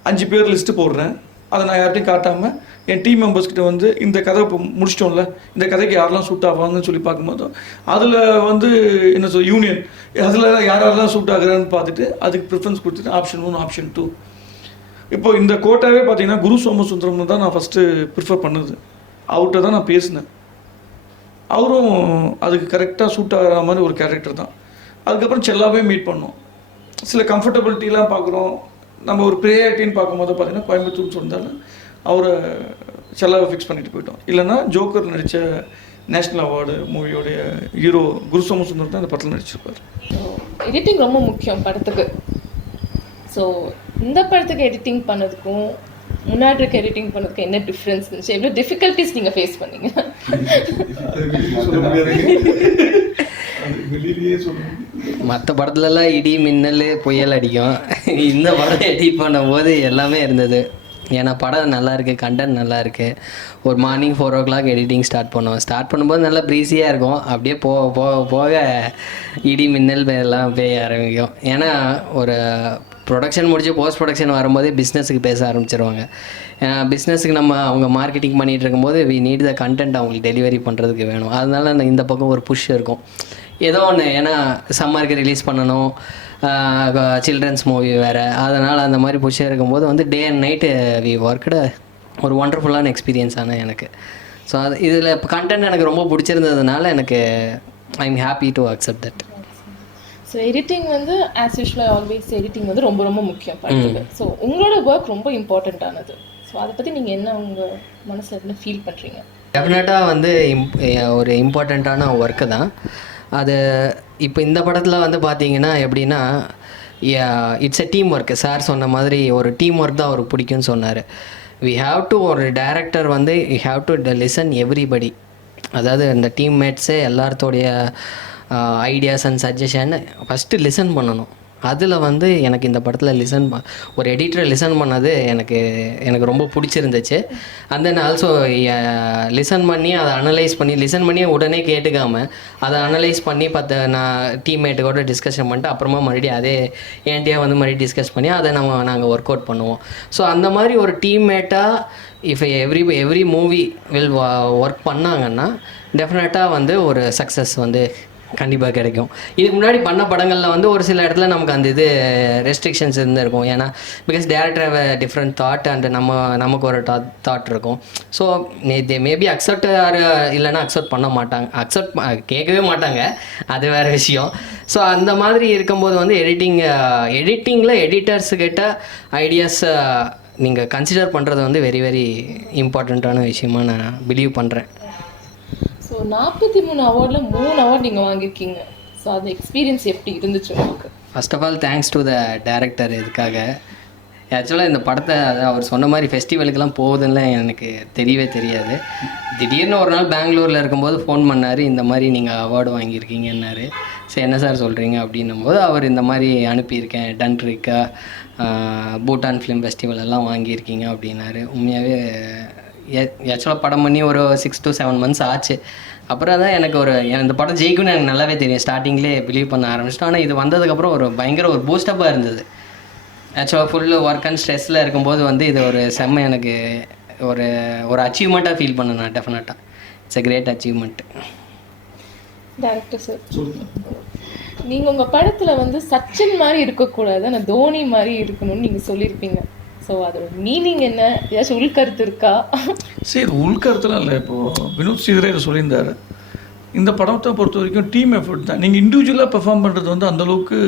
5 பேர் லிஸ்ட்டு போடுறேன். அதை நான் யார்ட்டையும் காட்டாமல் என் டீம் மெம்பர்ஸ்கிட்ட வந்து இந்த கதை இப்போ முடிச்சிட்டோம்ல, இந்த கதைக்கு யாரெல்லாம் சூட் ஆவாங்கன்னு சொல்லி பார்க்கும்போது அதில் வந்து என்ன சொல் யூனியன் அதில் யாரெல்லாம் சூட் ஆகுறான்னு பார்த்துட்டு அதுக்கு ப்ரிஃபரன்ஸ் கொடுத்துட்டு ஆப்ஷன் 1 ஆப்ஷன் 2. இப்போ இந்த கோட்டாவே பார்த்தீங்கன்னா குரு சோமசுந்தரம் தான் நான் ஃபஸ்ட்டு ப்ரிஃபர் பண்ணது. அவர்கிட்ட தான் நான் பேசினேன். அவரும் அதுக்கு கரெக்டாக சூட் ஆகிற மாதிரி ஒரு கேரக்டர் தான். அதுக்கப்புறம் செல்லாவே மீட் பண்ணோம். சில கம்ஃபர்டபிலிட்டிலாம் பார்க்குறோம். நம்ம ஒரு ப்ரியாரிட்டின்னு பார்க்கும்போது பார்த்தீங்கன்னா கோயம்புத்தூர்னு சொன்னாலும் அவரை செல்லாவை ஃபிக்ஸ் பண்ணிட்டு போயிட்டோம். இல்லைன்னா ஜோக்கர் நடித்த நேஷ்னல் அவார்டு மூவியோடைய ஹீரோ குரு சோமசுந்தரம் தான் அந்த படத்தில் நடிச்சிருப்பார். எடிட்டிங் ரொம்ப முக்கியம் படத்துக்கு. ஸோ இந்த படத்துக்கு எடிட்டிங் பண்ணதுக்கும் முன்னாடி இருக்க எடிட்டிங் பண்ணதுக்கு என்ன டிஃப்ரென்ஸ் இருந்துச்சு? எவ்வளோ டிஃபிகல்ட்டிஸ் நீங்கள் ஃபேஸ் பண்ணீங்க? மற்ற படத்துலலாம் இடி மின்னல் புயல் அடிக்கும். இந்த படம் எடிட் பண்ணும்போது எல்லாமே இருந்தது. ஏன்னா படம் நல்லா இருக்குது, கண்டென்ட் நல்லா இருக்குது. ஒரு மார்னிங் 4 o'clock எடிட்டிங் ஸ்டார்ட் பண்ணுவோம். ஸ்டார்ட் பண்ணும்போது நல்லா ப்ரீஸியாக இருக்கும். அப்படியே போக இடி மின்னல் எல்லாம் பேய ஆரம்பிக்கும். ஏன்னா ஒரு ப்ரொடக்ஷன் முடிச்சு போஸ்ட் ப்ரொடக்ஷன் வரும்போதே பிஸ்னஸுக்கு பேச ஆரம்பிச்சிருவாங்க. பிஸ்னஸுக்கு நம்ம அவங்க மார்க்கெட்டிங் பண்ணிகிட்டு இருக்கும்போது வி நீட் த கண்டென்ட் அவங்களுக்கு டெலிவரி பண்ணுறதுக்கு வேணும். அதனால இந்த பக்கம் ஒரு புஷ் இருக்கும் ஏதோ ஒன்று. ஏன்னா சம்மருக்கு ரிலீஸ் பண்ணணும், சில்ட்ரன்ஸ் மூவி வேறு, அதனால் அந்த மாதிரி புஷ் இருக்கும்போது வந்து day and night we worked ஒரு ஒண்டர்ஃபுல்லான எக்ஸ்பீரியன்ஸ் ஆனால் எனக்கு. ஸோ அது இதில் இப்போ கண்டென்ட் எனக்கு ரொம்ப பிடிச்சிருந்ததுனால எனக்கு I am happy to accept that. So editing வந்து ஆஸ் யூஷுவல் ஆல்வேஸ் எடிட்டிங் வந்து ரொம்ப ரொம்ப முக்கியம் படத்துக்கு. ஸோ உங்களோட ஒர்க் ரொம்ப இம்பார்ட்டண்ட்டானது. ஸோ அதை பற்றி நீங்கள் என்ன உங்கள் மனசில் என்ன ஃபீல் பண்ணுறீங்க? டெஃபினட்டாக வந்து ஒரு இம்பார்ட்டண்ட்டான ஒர்க்கு தான். அது இப்போ இந்த படத்தில் வந்து பார்த்தீங்கன்னா எப்படின்னா it's a team work. Sir சொன்ன மாதிரி ஒரு டீம் ஒர்க் தான் அவருக்கு பிடிக்கும்னு சொன்னார். வி ஹாவ் டு, ஒரு டேரக்டர் வந்து you have to listen everybody. அதாவது இந்த டீம்மேட்ஸே எல்லாத்தோடைய ideas and suggestion first listen பண்ணணும். அதில் வந்து எனக்கு இந்த படத்தில் ஒரு எடிட்டரை லிசன் பண்ணது எனக்கு ரொம்ப பிடிச்சிருந்துச்சு. அண்ட் தென் ஆல்சோ லிசன் பண்ணி அதை லிசன் பண்ணி உடனே கேட்டுக்காமல் அதை அனலைஸ் பண்ணி நான் டீம்மேட்டுக்கூட டிஸ்கஷன் பண்ணிட்டு அப்புறமா மறுபடியும் அதே ஏன்டியா வந்து மறுபடியும் டிஸ்கஸ் பண்ணி அதை நாங்கள் ஒர்க் அவுட் பண்ணுவோம். ஸோ அந்த மாதிரி ஒரு டீம்மேட்டாக if every movie will work பண்ணாங்கன்னா டெஃபினட்டாக வந்து ஒரு சக்ஸஸ் வந்து கண்டிப்பாக கிடைக்கும். இதுக்கு முன்னாடி பண்ண படங்களில் வந்து ஒரு சில இடத்துல நமக்கு அந்த ரெஸ்ட்ரிக்ஷன்ஸ் இருந்திருக்கும். ஏன்னா because director have a different thought and நமக்கு ஒரு தாட் இருக்கும். ஸோ தே மேபி அக்செப்ட் இல்லைன்னா அக்செப்ட் பண்ண மாட்டாங்க, கேட்கவே மாட்டாங்க, அது வேறு விஷயம். ஸோ அந்த மாதிரி இருக்கும்போது வந்து எடிட்டிங்கில் எடிட்டர்ஸுக்கிட்ட ஐடியாஸ் நீங்கள் கன்சிடர் பண்ணுறது வந்து வெரி வெரி இம்பார்ட்டண்ட்டான விஷயமா நான் பிலீவ் பண்ணுறேன். ஸோ 43 அவார்டில் 3 அவார்ட் நீங்கள் வாங்கியிருக்கீங்க. ஸோ அது எக்ஸ்பீரியன்ஸ் எப்படி இருந்துச்சு உங்களுக்கு? First of all thanks to the director. இதுக்காக ஆக்சுவலாக இந்த படத்தை அவர் சொன்ன மாதிரி ஃபெஸ்டிவலுக்கெல்லாம் போகுதுன்னு எனக்கு தெரியவே தெரியாது. திடீர்னு ஒரு நாள் பெங்களூரில் இருக்கும்போது ஃபோன் பண்ணார், இந்த மாதிரி நீங்கள் அவார்டு வாங்கியிருக்கீங்கன்னாரு. சரி என்ன சார் சொல்கிறீங்க அப்படின்னும் போது அவர் இந்த மாதிரி அனுப்பியிருக்கேன், டன்ட்ரிக்கா பூட்டான் ஃபிலிம் ஃபெஸ்டிவல் எல்லாம் வாங்கியிருக்கீங்க அப்படின்னாரு. உண்மையாகவே ஆக்சுவலாக படம் பண்ணி ஒரு 6 to 7 months ஆச்சு. அப்புறம் தான் எனக்கு இந்த படம் ஜெயிக்கும்னு எனக்கு நல்லாவே தெரியும். ஸ்டார்டிங்லேயே பிலீவ் பண்ண ஆரம்பிச்சிட்டோம். ஆனால் இது வந்ததுக்கப்புறம் பயங்கர பூஸ்டப்பாக இருந்தது. ஆக்சுவலாக ஃபுல்லு ஒர்க் அண்ட் ஸ்ட்ரெஸ்ஸில் இருக்கும்போது வந்து இது ஒரு செம்ம எனக்கு ஒரு அச்சீவ்மெண்ட்டாக ஃபீல் பண்ணேன் நான். டெஃபினட்டாக it's a great achievement. Director sir, நீங்கள் உங்கள் படத்தில் வந்து சச்சின் மாதிரி இருக்கக்கூடாது, ஆனால் தோனி மாதிரி இருக்கணும்னு நீங்கள் சொல்லியிருப்பீங்க. ஸோ அதோட மீனிங் என்ன? ஏதாச்சும் உள்கருத்து இருக்கா? சரி, இது உள்கருத்துலாம் இல்லை. இப்போது வினோத் ஸ்ரீதரே இதை சொல்லியிருந்தார். இந்த படத்தை பொறுத்த வரைக்கும் டீம் எஃபர்ட் தான். நீங்கள் இண்டிவிஜுவலாக பெர்ஃபார்ம் பண்ணுறது வந்து அந்தளவுக்கு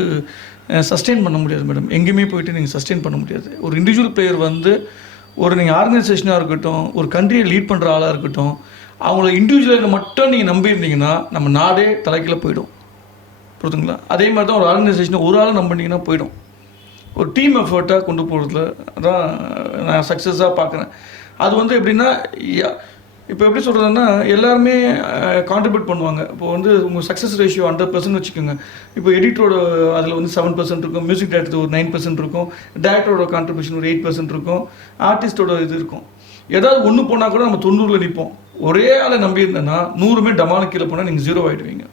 சஸ்டெயின் பண்ண முடியாது மேடம். எங்கேயுமே போயிட்டு நீங்கள் சஸ்டெயின் பண்ண முடியாது. ஒரு இண்டிவிஜுவல் பிளேயர் வந்து நீங்கள் ஆர்கனைசேஷனாக இருக்கட்டும், ஒரு கண்ட்ரியை லீட் பண்ணுற ஆளாக இருக்கட்டும், அவங்கள இண்டிவிஜுவலை மட்டும் நீங்கள் நம்பியிருந்தீங்கன்னா நம்ம நாடே தலைக்கீழ போயிடும். புரியுதுங்களா? அதே மாதிரி தான் ஒரு ஆர்கனைசேஷனை ஒரு ஆளை நம்பினீங்கன்னா போயிடும். ஒரு டீம் எஃபர்ட்டாக கொண்டு போகிறதுல தான் நான் சக்ஸஸாக பார்க்குறேன். அது வந்து எப்படின்னா, இப்போ எப்படி சொல்கிறதுன்னா, எல்லாருமே கான்ட்ரிபியூட் பண்ணுவாங்க. இப்போ வந்து உங்கள் சக்ஸஸ் ரேஷியோ 100% வச்சுக்கோங்க. இப்போ எடிட்டரோட அதில் வந்து 7% இருக்கும், மியூசிக் டைரக்டர் ஒரு 9% இருக்கும், டேரக்டரோட கான்ட்ரிபியூஷன் ஒரு 8% இருக்கும், ஆர்டிஸ்டோட இது இருக்கும். ஏதாவது ஒன்று போனால் கூட நம்ம 90 நிற்போம். ஒரே ஆளை நம்பியிருந்தேன்னா 100 டமானு கீழே போனால் நீங்கள் 0 ஆகிடுவீங்க.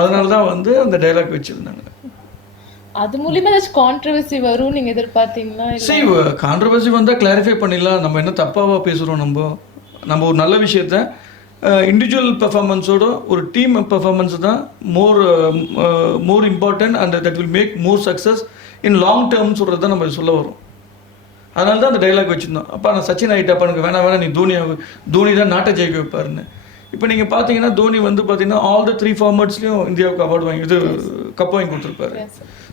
அதனால தான் வந்து அந்த டைலாக் வச்சுருந்தாங்க. அது மூலியமா ஏதாச்சும் கான்ட்ரவர்சி வரும் நீங்க எதிர்பார்த்தீங்களா? சரி, கான்ட்ரவர்சி வந்தால் கிளாரிஃபை பண்ணிடலாம். நம்ம என்ன தப்பாக பேசுகிறோம்? நம்ம ஒரு நல்ல விஷயத்த இண்டிவிஜுவல் பெர்ஃபார்மன்ஸோட ஒரு டீம் பெர்ஃபார்மன்ஸ் தான் more important and that will make more success in long டேர்ம்னு சொல்கிறது தான் நம்ம சொல்ல வரோம். அதனால தான் அந்த டைலாக் வச்சுருந்தோம். அப்பா நான் சச்சின் ஆகிட்டப்பா, எனக்கு வேணாம், நீ தோனி தான் நாட்டை ஜெயிக்க வைப்பாருன்னு. இப்போ நீங்கள் பார்த்தீங்கன்னா தோனி வந்து பார்த்தீங்கன்னா ஆல் த 3 ஃபார்மேட்ஸ்லையும் இந்தியாவுக்கு அவார்டு கப் வாங்கி கொடுத்துருப்பாரு.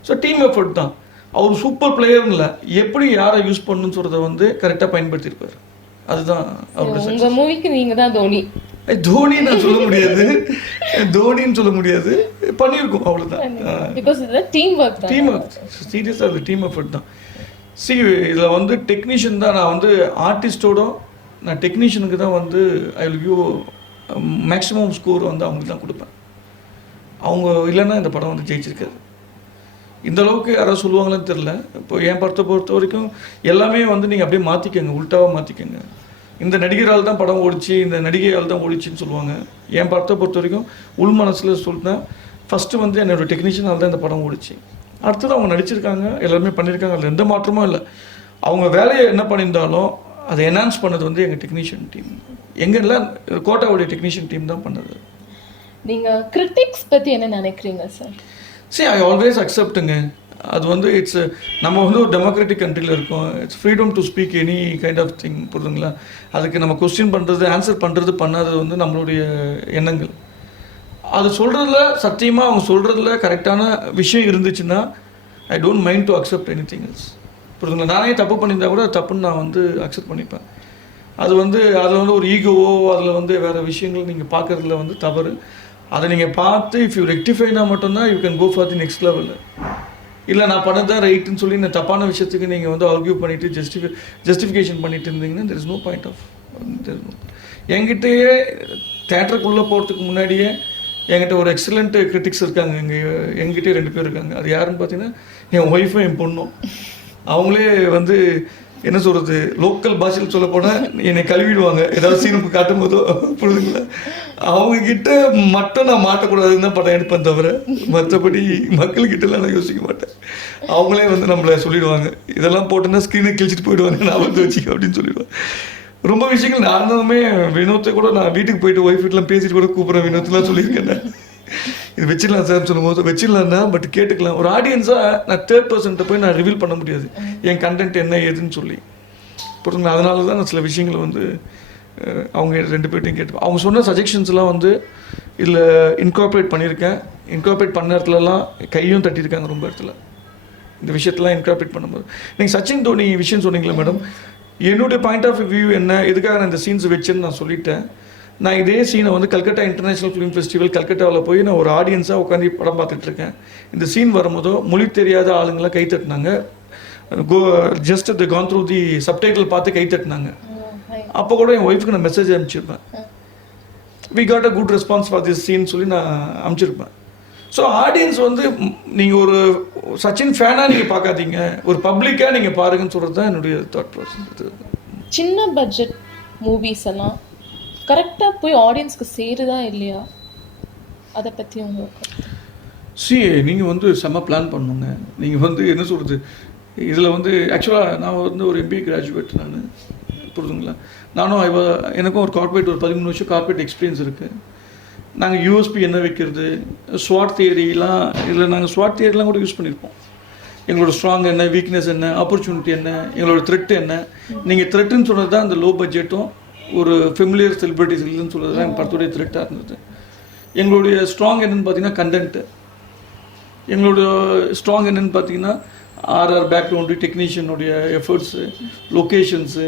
ஸோ டீம் எஃபர்ட் தான். அவர் சூப்பர் பிளேயர்னு இல்லை, எப்படி யாரை யூஸ் பண்ணணும்னு சொல்கிறத வந்து கரெக்டாக பயன்படுத்தியிருப்பார். அதுதான் அவரோட உங்கள் மூவிக்கு நீங்கள் தான் தோனி. தோனி நான் சொல்ல முடியாது, தோனின்னு சொல்ல முடியாது, பண்ணியிருக்கோம் அவ்வளோதான். டீம் ஒர்க் சீரியஸாக அது டீம் எஃபர்ட் தான். இதில் வந்து டெக்னீஷியன் தான். நான் வந்து ஆர்டிஸ்டோட நான் டெக்னீஷியனுக்கு தான் வந்து I will give maximum score வந்து அவங்களுக்கு தான் கொடுப்பேன். அவங்க இல்லைன்னா இந்த படம் வந்து ஜெயிச்சிருக்காது. இந்த அளவுக்கு யாராவது சொல்லுவாங்களான்னு தெரில. இப்போ என் படத்தை பொறுத்த வரைக்கும் எல்லாமே வந்து நீங்கள் அப்படியே மாற்றிக்கங்க, உள்டாவாக மாற்றிக்கங்க. இந்த நடிகரால் தான் படம் ஓடிச்சு, இந்த நடிகையால் தான் ஓடிச்சின்னு சொல்லுவாங்க. என் படத்தை பொறுத்த வரைக்கும் உள் மனசில் சொல்லிட்டேன், ஃபஸ்ட்டு வந்து என்னோட டெக்னீஷியனால் தான் இந்த படம் ஓடிச்சு. அடுத்தது அவங்க நடிச்சிருக்காங்க, எல்லாருமே பண்ணியிருக்காங்க, அதில் எந்த மாற்றமும் இல்லை. அவங்க வேலையை என்ன பண்ணியிருந்தாலும் அதை என்ஹான்ஸ் பண்ணது வந்து எங்கள் டெக்னீஷியன் டீம். எங்கெல்லாம் கோட்டாவுடைய டெக்னீஷியன் டீம் தான் பண்ணது. நீங்கள் கிரிட்டிக்ஸ் பற்றி என்ன நினைக்கிறீங்க சார்? I always அக்செப்ட்டுங்க. அது வந்து நம்ம வந்து ஒரு டெமோக்ராட்டிக் கண்ட்ரியில் இருக்கோம். It's freedom to speak any kind of thing. புரியுதுங்களா? அதுக்கு நம்ம கொஸ்டின் பண்ணுறது, ஆன்சர் பண்ணுறது, பண்ணாதது வந்து நம்மளுடைய எண்ணங்கள். அது சொல்கிறதுல சத்தியமாக அவங்க சொல்கிறதுல கரெக்டான விஷயம் இருந்துச்சுன்னா I don't mind to accept any thing else. புரியுதுங்களா? நானே தப்பு பண்ணியிருந்தா கூட தப்புன்னு நான் வந்து அக்செப்ட் பண்ணிப்பேன். அது வந்து அதில் வந்து ஒரு ஈகோவோ அதில் வந்து வேறு விஷயங்கள் நீங்கள் பார்க்குறதுல வந்து தவறு. அதை நீங்கள் பார்த்து இஃப் யூ ரெக்டிஃபைனா மட்டும்தான் you can go for the next லெவலில். இல்லை நான் பண்ணது தான் ரைட்டுன்னு சொல்லி இந்த தப்பான விஷயத்துக்கு நீங்கள் வந்து ஆர்கியூ பண்ணிவிட்டு ஜஸ்டிஃபிகேஷன் பண்ணிட்டு இருந்தீங்கன்னா there is no point of. என்கிட்டயே தேட்டருக்குள்ளே போகிறதுக்கு முன்னாடியே என்கிட்ட ஒரு எக்ஸலண்ட் கிரிட்டிக்ஸ் இருக்காங்க. என்கிட்டயே 2 பேர் இருக்காங்க. அது யாருன்னு பார்த்தீங்கன்னா என் ஒய்ஃபும் என் பொண்ணும். அவங்களே வந்து என்ன சொல்கிறது, லோக்கல் பாஷையில் சொல்ல போனால் என்னை கழுவிடுவாங்க ஏதாவது சீனுக்கு காட்டும் போதோ, புரியுதுங்களா. அவங்கக்கிட்ட மட்டும் நான் மாட்டக்கூடாதுன்னு தான் படம் எடுப்பேன் தவிர மற்றபடி மக்கள்கிட்டலாம் நான் யோசிக்க மாட்டேன். அவங்களே வந்து நம்மளை சொல்லிடுவாங்க, இதெல்லாம் போட்டோன்னா ஸ்க்ரீனை கிழிச்சிட்டு போயிடுவாங்க, நான் வந்து வச்சுக்க அப்படின்னு சொல்லிடுவேன். ரொம்ப விஷயங்கள் நானுமே வினோத்தை கூட நான் வீட்டுக்கு போயிட்டு ஒய்ஃப் வீட்டிலாம் பேசிட்டு கூட கூப்பிட்றேன், வினோத்லாம் சொல்லியிருக்கேன். இது வச்சிடலாம் சார் சொல்லும்போது வச்சிடலாம் தான், பட் கேட்டுக்கலாம். ஒரு ஆடியன்ஸாக நான் 3rd பர்சன்ட்ட போய் நான் ரிவீல் பண்ண முடியாது என் கண்டென்ட் என்ன ஏதுன்னு சொல்லி, புரியுதுங்களா. அதனால தான் நான் சில விஷயங்களை வந்து அவங்க 2 பேர்ட்டையும் கேட்டு அவங்க சொன்ன சஜஷன்ஸ்லாம் வந்து இதில் இன்கார்பரேட் பண்ணியிருக்கேன். இன்கார்பரேட் பண்ண இடத்துலலாம் கையும் தட்டியிருக்காங்க ரொம்ப இடத்துல இந்த விஷயத்தெலாம் இன்கார்பரேட் பண்ணும்போது. நீங்கள் சச்சின் தோனி விஷயம் சொன்னீங்களா மேடம், என்னுடைய பாயிண்ட் ஆஃப் வியூ என்ன, எதுக்காக நான் இந்த சீன்ஸ் வச்சேன்னு நான் சொல்லிட்டேன். நான் இதே சீனை வந்து கல்கட்டா இன்டர்நேஷ்னல் ஃபிலிம் ஃபெஸ்டிவல் கல்கட்டாவில் போய் நான் ஒரு ஆடியன்ஸாக உட்காந்து படம் பார்த்துட்ருக்கேன். இந்த சீன் வரும்போதோ மொழி தெரியாத ஆளுங்களாம் கை தட்டினாங்க. Just the gone through the subtitle பார்த்து கை தட்டினாங்க. அப்போ கூட என் ஒய்ஃபுக்கு நான் மெசேஜ் அனுப்பிச்சிருப்பேன், we got a good response for this scene சொல்லி நான் அனுப்பிச்சிருப்பேன். ஸோ ஆடியன்ஸ் வந்து நீங்கள் ஒரு சச்சின் ஃபேனாக நீங்கள் பார்க்காதீங்க, ஒரு பப்ளிக்காக நீங்கள் பாருங்கன்னு சொல்கிறது தான் என்னுடைய தாட் ப்ராசஸ். சின்ன பட்ஜெட் மூவிஸ் எல்லாம் கரெக்டாக போய் ஆடியன்ஸ்க்கு சேருதா இல்லையா, அதை பற்றி உங்களுக்கு நீங்கள் வந்து செம்ம பிளான் பண்ணுங்க. நீங்கள் வந்து என்ன சொல்கிறது, இதில் வந்து ஆக்சுவலாக நான் வந்து ஒரு MBA கிராஜுவேட் நான், புரியுதுங்களா. நானும் எனக்கும் ஒரு கார்பரேட் ஒரு 13 வருஷம் கார்பரேட் எக்ஸ்பீரியன்ஸ் இருக்குது. நாங்கள் USP என்ன வைக்கிறது, ஸ்வாட் தியரிலாம், இதில் நாங்கள் ஸ்வாட் தியரிலாம் கூட யூஸ் பண்ணியிருப்போம். எங்களோட ஸ்ட்ராங் என்ன, வீக்னஸ் என்ன, ஆப்பர்ச்சுனிட்டி என்ன, எங்களோட த்ரெட் என்ன. நீங்கள் த்ரெட்டுன்னு சொன்னது தான் அந்த லோ பட்ஜெட்டும் ஒரு ஃபெமிலியர் செலிபிரிட்டிஸ் இல்லைன்னு சொல்கிறது தான் எங்கள் படத்துடைய த்ரெட்டாக இருந்தது. எங்களுடைய ஸ்ட்ராங் என்னென்னு பார்த்தீங்கன்னா கண்டென்ட்டு. எங்களோட ஸ்ட்ராங் என்னென்னு பார்த்தீங்கன்னா RR பேக்ரவுண்டு, டெக்னீஷியனுடைய எஃபர்ட்ஸு, லொக்கேஷன்ஸு,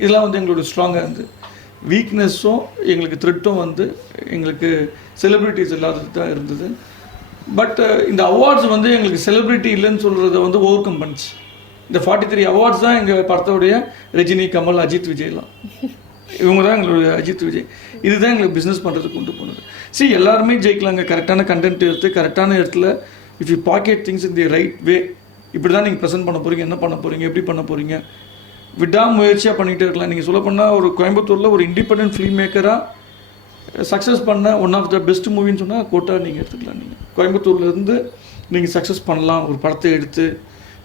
இதெல்லாம் வந்து எங்களோட ஸ்ட்ராங்காக இருந்தது. வீக்னஸும் எங்களுக்கு த்ரெட்டும் வந்து எங்களுக்கு செலிப்ரிட்டிஸ் இல்லாதது தான் இருந்தது. பட் இந்த அவார்ட்ஸ் வந்து எங்களுக்கு செலிப்ரிட்டி இல்லைன்னு சொல்கிறத வந்து ஓவர் கம் பண்ணிச்சு. இந்த 43 அவார்ட்ஸ் தான் எங்கள் படத்தோடைய ரஜினி, கமல், அஜித், விஜய்லாம். இவங்க தான் எங்களுடைய அஜித், விஜய். இதுதான் எங்களுக்கு பிஸ்னஸ் பண்ணுறதுக்கு கொண்டு போனது. எல்லாருமே ஜெயிக்கலாங்க, கரெக்டான கண்டென்ட் எடுத்து கரெக்டான இடத்துல if you pocket things in the right way. இப்படி தான் நீங்கள் ப்ரெசென்ட் பண்ண போகிறீங்க, என்ன பண்ண போகிறீங்க, எப்படி பண்ண போகிறீங்க, விடாமுயற்சியாக பண்ணிகிட்டே இருக்கலாம். நீங்கள் சொல்ல போனால் ஒரு கோயம்புத்தூரில் ஒரு இண்டிபெண்டன்ட் ஃபிலிம் மேக்கராக சக்ஸஸ் பண்ண ஒன் ஆஃப் த பெஸ்ட் மூவின்னு சொன்னால் கோட்டா நீங்கள் எடுத்துக்கலாம். நீங்கள் கோயம்புத்தூர்லேருந்து நீங்கள் சக்ஸஸ் பண்ணலாம், ஒரு படத்தை எடுத்து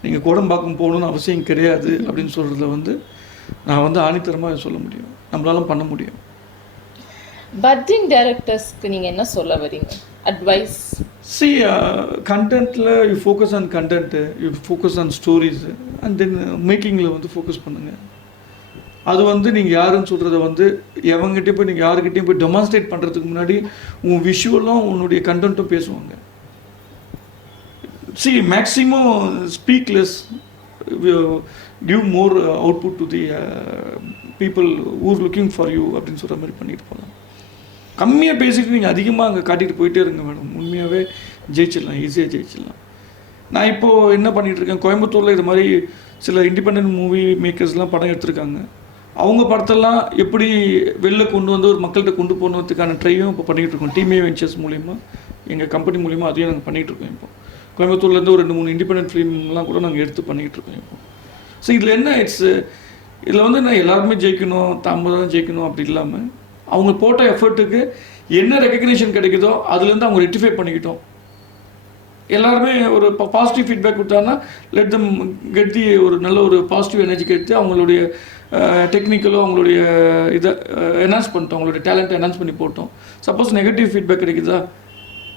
நீங்கள் கோடம்பாக்கம் போகணுன்னு அவசியம் கிடையாது அப்படின்னு சொல்கிறத வந்து நான் வந்து ஆணித்தரமாக சொல்ல முடியும், நம்மளாலும் பண்ண முடியும். பட்டிங் டைரக்டர்ஸ்க்கு நீங்கள் என்ன சொல்ல வரீங்க, அட்வைஸ்? கண்டென்ட்டில் you focus on content, you focus on stories, and then மேக்கிங்கில் வந்து ஃபோக்கஸ் பண்ணுங்கள். அது வந்து நீங்கள் யாருன்னு சொல்கிறத வந்து எவங்ககிட்டயும் போய் நீங்கள் யாருக்கிட்டையும் போய் டெமான்ஸ்ட்ரேட் பண்ணுறதுக்கு முன்னாடி உன் விஷுவலும் உன்னுடைய கண்டென்ட்டும் பேசுவாங்க. Maximum speechless, give more output to the people who're looking for you அப்படின்னு சொல்கிற மாதிரி பண்ணிட்டு போகலாம். கம்மியாக பேசிட்டு நீங்கள் அதிகமாக அங்கே காட்டிகிட்டு போயிட்டே இருங்க மேடம், உண்மையாகவே ஜெயிச்சிடலாம், ஈஸியாக ஜெயிச்சிடலாம். நான் இப்போது என்ன பண்ணிகிட்ருக்கேன், கோயம்புத்தூரில் இது மாதிரி சில இண்டிபெண்ட் மூவி மேக்கர்ஸ்லாம் படம் எடுத்திருக்காங்க. அவங்க படத்தெல்லாம் எப்படி வெளில கொண்டு வந்து ஒரு மக்கள்கிட்ட கொண்டு போனதுக்கான ட்ரையும் இப்போ பண்ணிகிட்டு இருக்கோம். டீமே வெஞ்சர்ஸ் மூலிமா, எங்கள் கம்பெனி மூலிமா அதையும் நாங்கள் பண்ணிகிட்ருக்கோம். இப்போ கோயம்புத்தூர்லேருந்து ஒரு 2-3 இண்டிபெண்ட் ஃபிலிம்லாம் கூட நாங்கள் எடுத்து பண்ணிகிட்ருக்கோம் இப்போ. இதில் என்ன இதில் வந்து நான் எல்லாருமே ஜெயிக்கணும், தாமதான் ஜெயிக்கணும் அப்படி இல்லாமல் அவங்க போட்ட எஃபர்ட்டுக்கு என்ன ரெக்கக்னேஷன் கிடைக்குதோ அதுலேருந்து அவங்க ரெக்டிஃபை பண்ணிக்கிட்டோம். எல்லாருமே ஒரு பாசிட்டிவ் ஃபீட்பேக் கொடுத்தாங்கன்னா லெட் தம் கெட் தி ஒரு நல்ல ஒரு பாசிட்டிவ் எனர்ஜி எடுத்து அவங்களுடைய டெக்னிக்கலோ அவங்களுடைய இதை என்ஹான்ஸ் பண்ணிட்டோம், அவங்களுடைய டேலண்ட்டை என்ஹான்ஸ் பண்ணி போட்டோம். சப்போஸ் நெகட்டிவ் ஃபீட்பேக் கிடைக்குதா,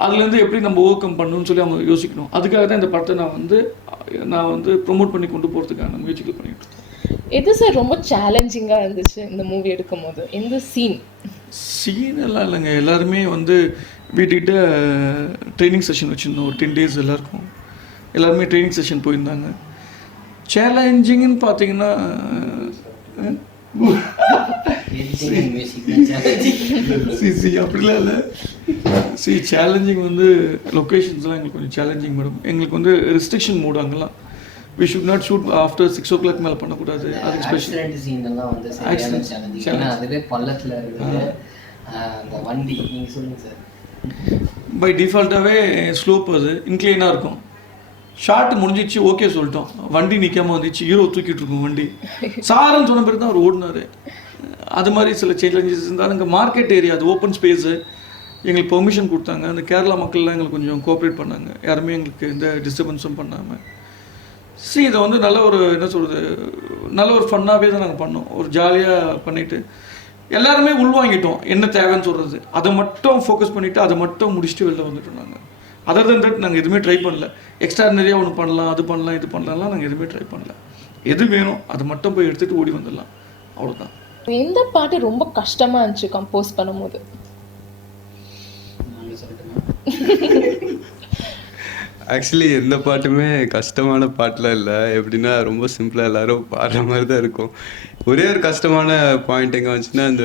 அதுலேருந்து எப்படி நம்ம ஓவர் கம் பண்ணணும்னு சொல்லி அவங்க யோசிக்கணும். அதுக்காக தான் இந்த படத்தை நான் வந்து ப்ரொமோட் பண்ணி கொண்டு போகிறதுக்கான முயற்சிகள் பண்ணிட்டு இருக்கேன். எது சார் ரொம்ப சேலஞ்சிங்காக இருந்துச்சு இந்த மூவி எடுக்கும் போது? எந்த சீன் எல்லாம் இல்லைங்க, எல்லாருமே வந்து வீட்டுக்கிட்ட ட்ரைனிங் செஷன் வச்சுருந்தோம் ஒரு 10 days. எல்லாருமே ட்ரைனிங் செஷன் போயிருந்தாங்க. சேலஞ்சிங்னு பார்த்தீங்கன்னா அப்படிலாம் இல்லை. சேலஞ்சிங் வந்து லொக்கேஷன்ஸ்லாம் எங்களுக்கு கொஞ்சம் சேலஞ்சிங் மேடம். எங்களுக்கு வந்து ரெஸ்ட்ரிக்ஷன் மூட் அங்கெல்லாம். We should not shoot after 6 o'clock மேலே பண்ணக்கூடாது. அதுக்கு ஸ்பெஷல் சீன்லாம் வந்து சரியான சேலஞ்சிங். ஏன்னா அதுவே பள்ளத்தில் இருக்குது அந்த வண்டி. நீங்கள் சொல்லுங்கள் சார். பை டிஃபால்ட்டாகவே ஸ்லோப் அது இன்க்ளைனாக இருக்கும். ஷார்ட் முடிஞ்சிச்சு, ஓகே சொல்லிட்டோம், வண்டி நிற்காம வந்துச்சு, ஹீரோ தூக்கிட்டு இருக்கும் வண்டி. சாரன்னு சொன்ன பிறகு தான் அவர் ஓடினார். அது மாதிரி சில சேலஞ்சஸ் இருந்தாலும் இங்கே மார்க்கெட் ஏரியா, அது ஓப்பன் ஸ்பேஸு, எங்களுக்கு பெர்மிஷன் கொடுத்தாங்க. அந்த கேரளா மக்கள்லாம் எங்களுக்கு கொஞ்சம் கோஆப்ரேட் பண்ணாங்க, யாருமே எங்களுக்கு எந்த டிஸ்டர்பன்ஸும் பண்ணாமல். இதை வந்து நல்ல ஒரு என்ன சொல்கிறது, நல்ல ஒரு ஃபன்னாகவே தான் நாங்கள் பண்ணோம். ஒரு ஜாலியாக பண்ணிவிட்டு எல்லாருமே உள்வாங்கிட்டோம் என்ன தேவைன்னு சொல்கிறது. அதை மட்டும் ஃபோக்கஸ் பண்ணிவிட்டு அதை மட்டும் முடிச்சுட்டு வெளில வந்துட்டோம். நாங்கள் அதர் தன் தட் நாங்கள் எதுவுமே ட்ரை பண்ணல. எக்ஸ்ட்ரா நிறையா ஒன்று பண்ணலாம், அது பண்ணலாம், இது பண்ணலாம்லாம் நாங்கள் எதுவுமே ட்ரை பண்ணல. எது வேணும் அதை மட்டும் போய் எடுத்துகிட்டு ஓடி வந்துடலாம், அவ்வளோதான். எந்த பாட்டு ரொம்ப கஷ்டமாக இருந்துச்சு கம்போஸ் பண்ணும்போது? ஆக்சுவலி எந்த பாட்டுமே கஷ்டமான பாட்டுலாம் இல்லை. எப்படின்னா ரொம்ப சிம்பிளாக எல்லோரும் பாடுற மாதிரி தான் இருக்கும். ஒரே ஒரு கஷ்டமான பாயிண்ட் எங்கே வந்துச்சுன்னா, அந்த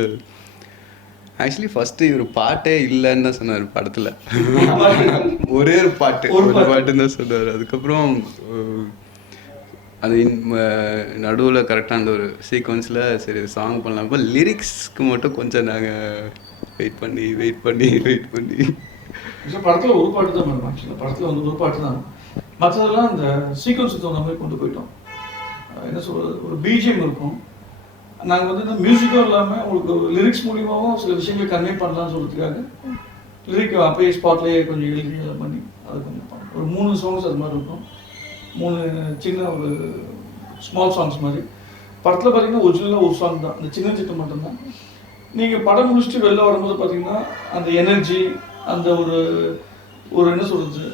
ஆக்சுவலி ஃபஸ்ட்டு இவர் பாட்டே இல்லைன்னு தான் சொன்னார் படத்தில். ஒரே ஒரு பாட்டுன்னு தான் சொன்னார். அதுக்கப்புறம் அது நடுவில் கரெக்டாக அந்த ஒரு சீக்வன்ஸில் சரி சாங் பண்ணலாம். இப்போ லிரிக்ஸ்க்கு மட்டும் கொஞ்சம் நாங்கள் வெயிட் பண்ணி படத்தில் ஒரு பாட்டு தான் மேடம். ஆக்சுவலாக படத்தில் வந்து ஒரு பாட்டு தான், மற்றதெல்லாம் அந்த சீக்வன்ஸுக்கு தகுந்த மாதிரி கொண்டு போயிட்டோம். என்ன சொல்கிறது, ஒரு பிஜிஎம் இருக்கும். நாங்கள் வந்து இந்த மியூசிக்கும் இல்லாமல் உங்களுக்கு ஒரு லிரிக்ஸ் மூலியமாகவும் சில விஷயங்களை கன்வே பண்ணலாம்னு சொல்கிறதுக்காக லிரிக் அப்போயே ஸ்பாட்லேயே கொஞ்சம் எழுதி பண்ணி அது கொஞ்சம் பண்ணோம். ஒரு 3 சாங்ஸ் அது மாதிரி இருக்கும். 3 சின்ன ஒரு ஸ்மால் சாங்ஸ் மாதிரி. படத்தில் பார்த்தீங்கன்னா ஒரிஜினலாக ஒரு சாங் தான், அந்த சின்ன சின்ன மட்டும்தான். நீங்கள் படம் முடிச்சுட்டு வெளில வரும்போது பார்த்தீங்கன்னா அந்த எனர்ஜி, அந்த ஒரு என்ன சொல்கிறது,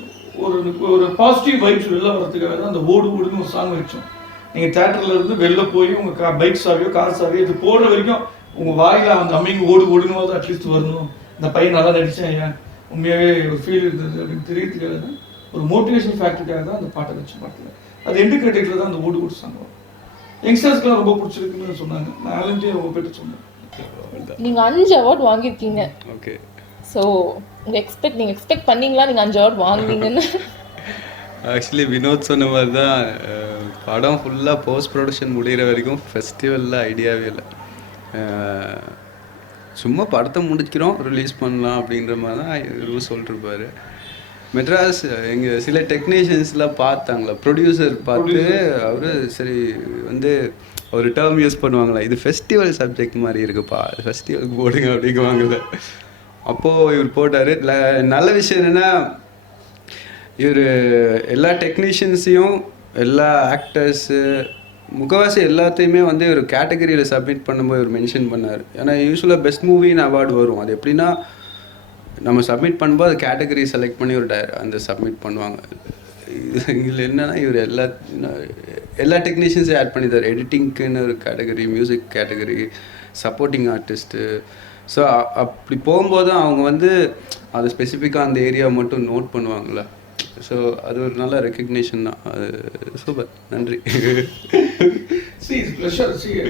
ஒரு பாசிட்டிவ் வைப்ஸ் வெளில வர்றதுக்காக தான் அந்த ஓடுன்னு ஒரு சாங் வச்சோம். நீங்கள் தேட்டரில் இருந்து வெளில போய் உங்கள் பைக் சாவியோ கார் சாவியோ இது போடுற வரைக்கும் உங்கள் வாயில் அந்த அம்மிங்க ஓடுன்னு அட்லீஸ்ட் வரணும், இந்த பையன் நல்லா நடித்தேன், ஏன் உண்மையாகவே ஒரு ஃபீல் இருந்தது அப்படின்னு தெரியறதுக்காக தான், ஒரு மோட்டிவேஷன் ஃபேக்டருக்காக தான் அந்த பாட்டை வச்ச பாட்டில். அது எண்டு கிரெடிட்டில் தான் அந்த ஓடு சாங் வரும். யங்ஸ்டர்ஸ்க்குலாம் ரொம்ப பிடிச்சிருக்குன்னு சொன்னாங்க. நான் ஆலன்ட்டே ரொம்ப பேர் சொன்னேன். நீங்கள் 5 அவார்ட் வாங்கியிருக்கீங்க. ஓகே. ஸோ நீங்கள் எக்ஸ்பெக்ட் பண்ணீங்களா நீங்கள் 5 அவார்ட் வாங்குவீங்கன்னு? ஆக்சுவலி வினோத் சொன்ன மாதிரி தான், படம் ஃபுல்லாக போஸ்ட் ப்ரொடக்ஷன் முடிகிற வரைக்கும் ஃபெஸ்டிவலில் ஐடியாவே இல்லை. சும்மா படத்தை முடிக்கிறோம், ரிலீஸ் பண்ணலாம் அப்படின்ற மாதிரி தான் ரூல் சொல்லிட்டுருப்பாரு. மெட்ராஸ் எங்கள் சில டெக்னீஷியன்ஸ்லாம் பார்த்தாங்களா, ப்ரொடியூசர் பார்த்து அவர் சரி வந்து ஒரு டேர்ம் யூஸ் பண்ணுவாங்களா, இது ஃபெஸ்டிவல் சப்ஜெக்ட் மாதிரி இருக்குப்பா, ஃபெஸ்டிவலுக்கு போடுங்க அப்படிங்குவாங்கல்ல. அப்போது இவர் போட்டார். நல்ல விஷயம் என்னென்னா, இவர் எல்லா டெக்னீஷியன்ஸையும் எல்லா ஆக்டர்ஸு முக்கவாசி எல்லாத்தையுமே வந்து ஒரு கேட்டகரியில் சப்மிட் பண்ணும்போது இவர் மென்ஷன் பண்ணார். ஏன்னா யூஸ்வலாக பெஸ்ட் மூவின்னு அவார்டு வரும். அது எப்படின்னா நம்ம சப்மிட் பண்ணும்போது அது கேட்டகரி செலக்ட் பண்ணி ஒரு அந்த சப்மிட் பண்ணுவாங்க. இதில் என்னென்னா இவர் எல்லா டெக்னீஷியன்ஸையும் ஆட் பண்ணித்தார். எடிட்டிங்க்குன்னு ஒரு category, music category, supporting artist. So அப்படி போகும்போது அவங்க வந்து அது ஸ்பெசிஃபிக்காக அந்த ஏரியா மட்டும் நோட் பண்ணுவாங்களே. ஸோ அது ஒரு நல்ல ரெக்கக்னேஷன் தான். அது சூப்பர், நன்றி.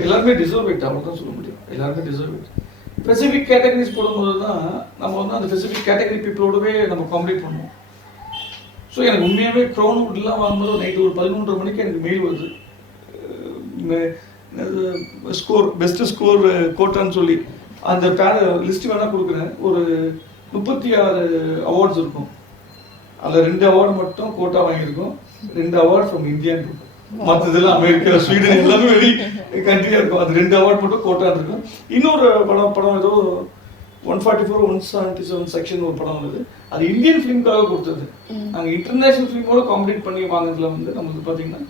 எல்லாருமே டிசர்வ் இட், அவ்வளோ தான் சொல்ல முடியும். எல்லாருமே டிசர்வ் இட். ஸ்பெசிஃபிக் கேட்டகரிஸ் போடும்போது தான் நம்ம வந்து அந்த ஸ்பெசிஃபிக் கேட்டகரி பீப்புளோடவே நம்ம காம்பீட் பண்ணுவோம். ஸோ எனக்கு உண்மையாகவே க்ரௌன்வுட்லாம் வாங்கும்போது நைட்டு ஒரு 11:30 மணிக்கு எனக்கு மெயில் வருது, ஸ்கோர் பெஸ்ட்டு ஸ்கோர் கோட்டான்னு சொல்லி. அந்த லிஸ்ட் வேணால் கொடுக்குறேன். ஒரு 36 அவார்ட்ஸ் இருக்கும். அதில் 2 அவார்டு மட்டும் கோட்டா வாங்கியிருக்கோம், 2 அவார்டு ஃப்ரம் இந்தியான்னு இருக்கும். மற்றதெல்லாம் அமெரிக்கா, ஸ்வீடன் எல்லாமே வெளி கண்ட்ரியாக இருக்கும். அது 2 அவார்டு மட்டும் கோட்டா இருக்கும். இன்னொரு படம் ஏதோ 144 177 செக்ஷன் ஒரு படம் வருது. அது இந்தியன் ஃபிலிம்காக கொடுத்தது. நாங்கள் இன்டர்நேஷனல் ஃபிலிமோட காம்பீட் பண்ணி வாங்கினதுல வந்து நம்மளுக்கு பார்த்தீங்கன்னா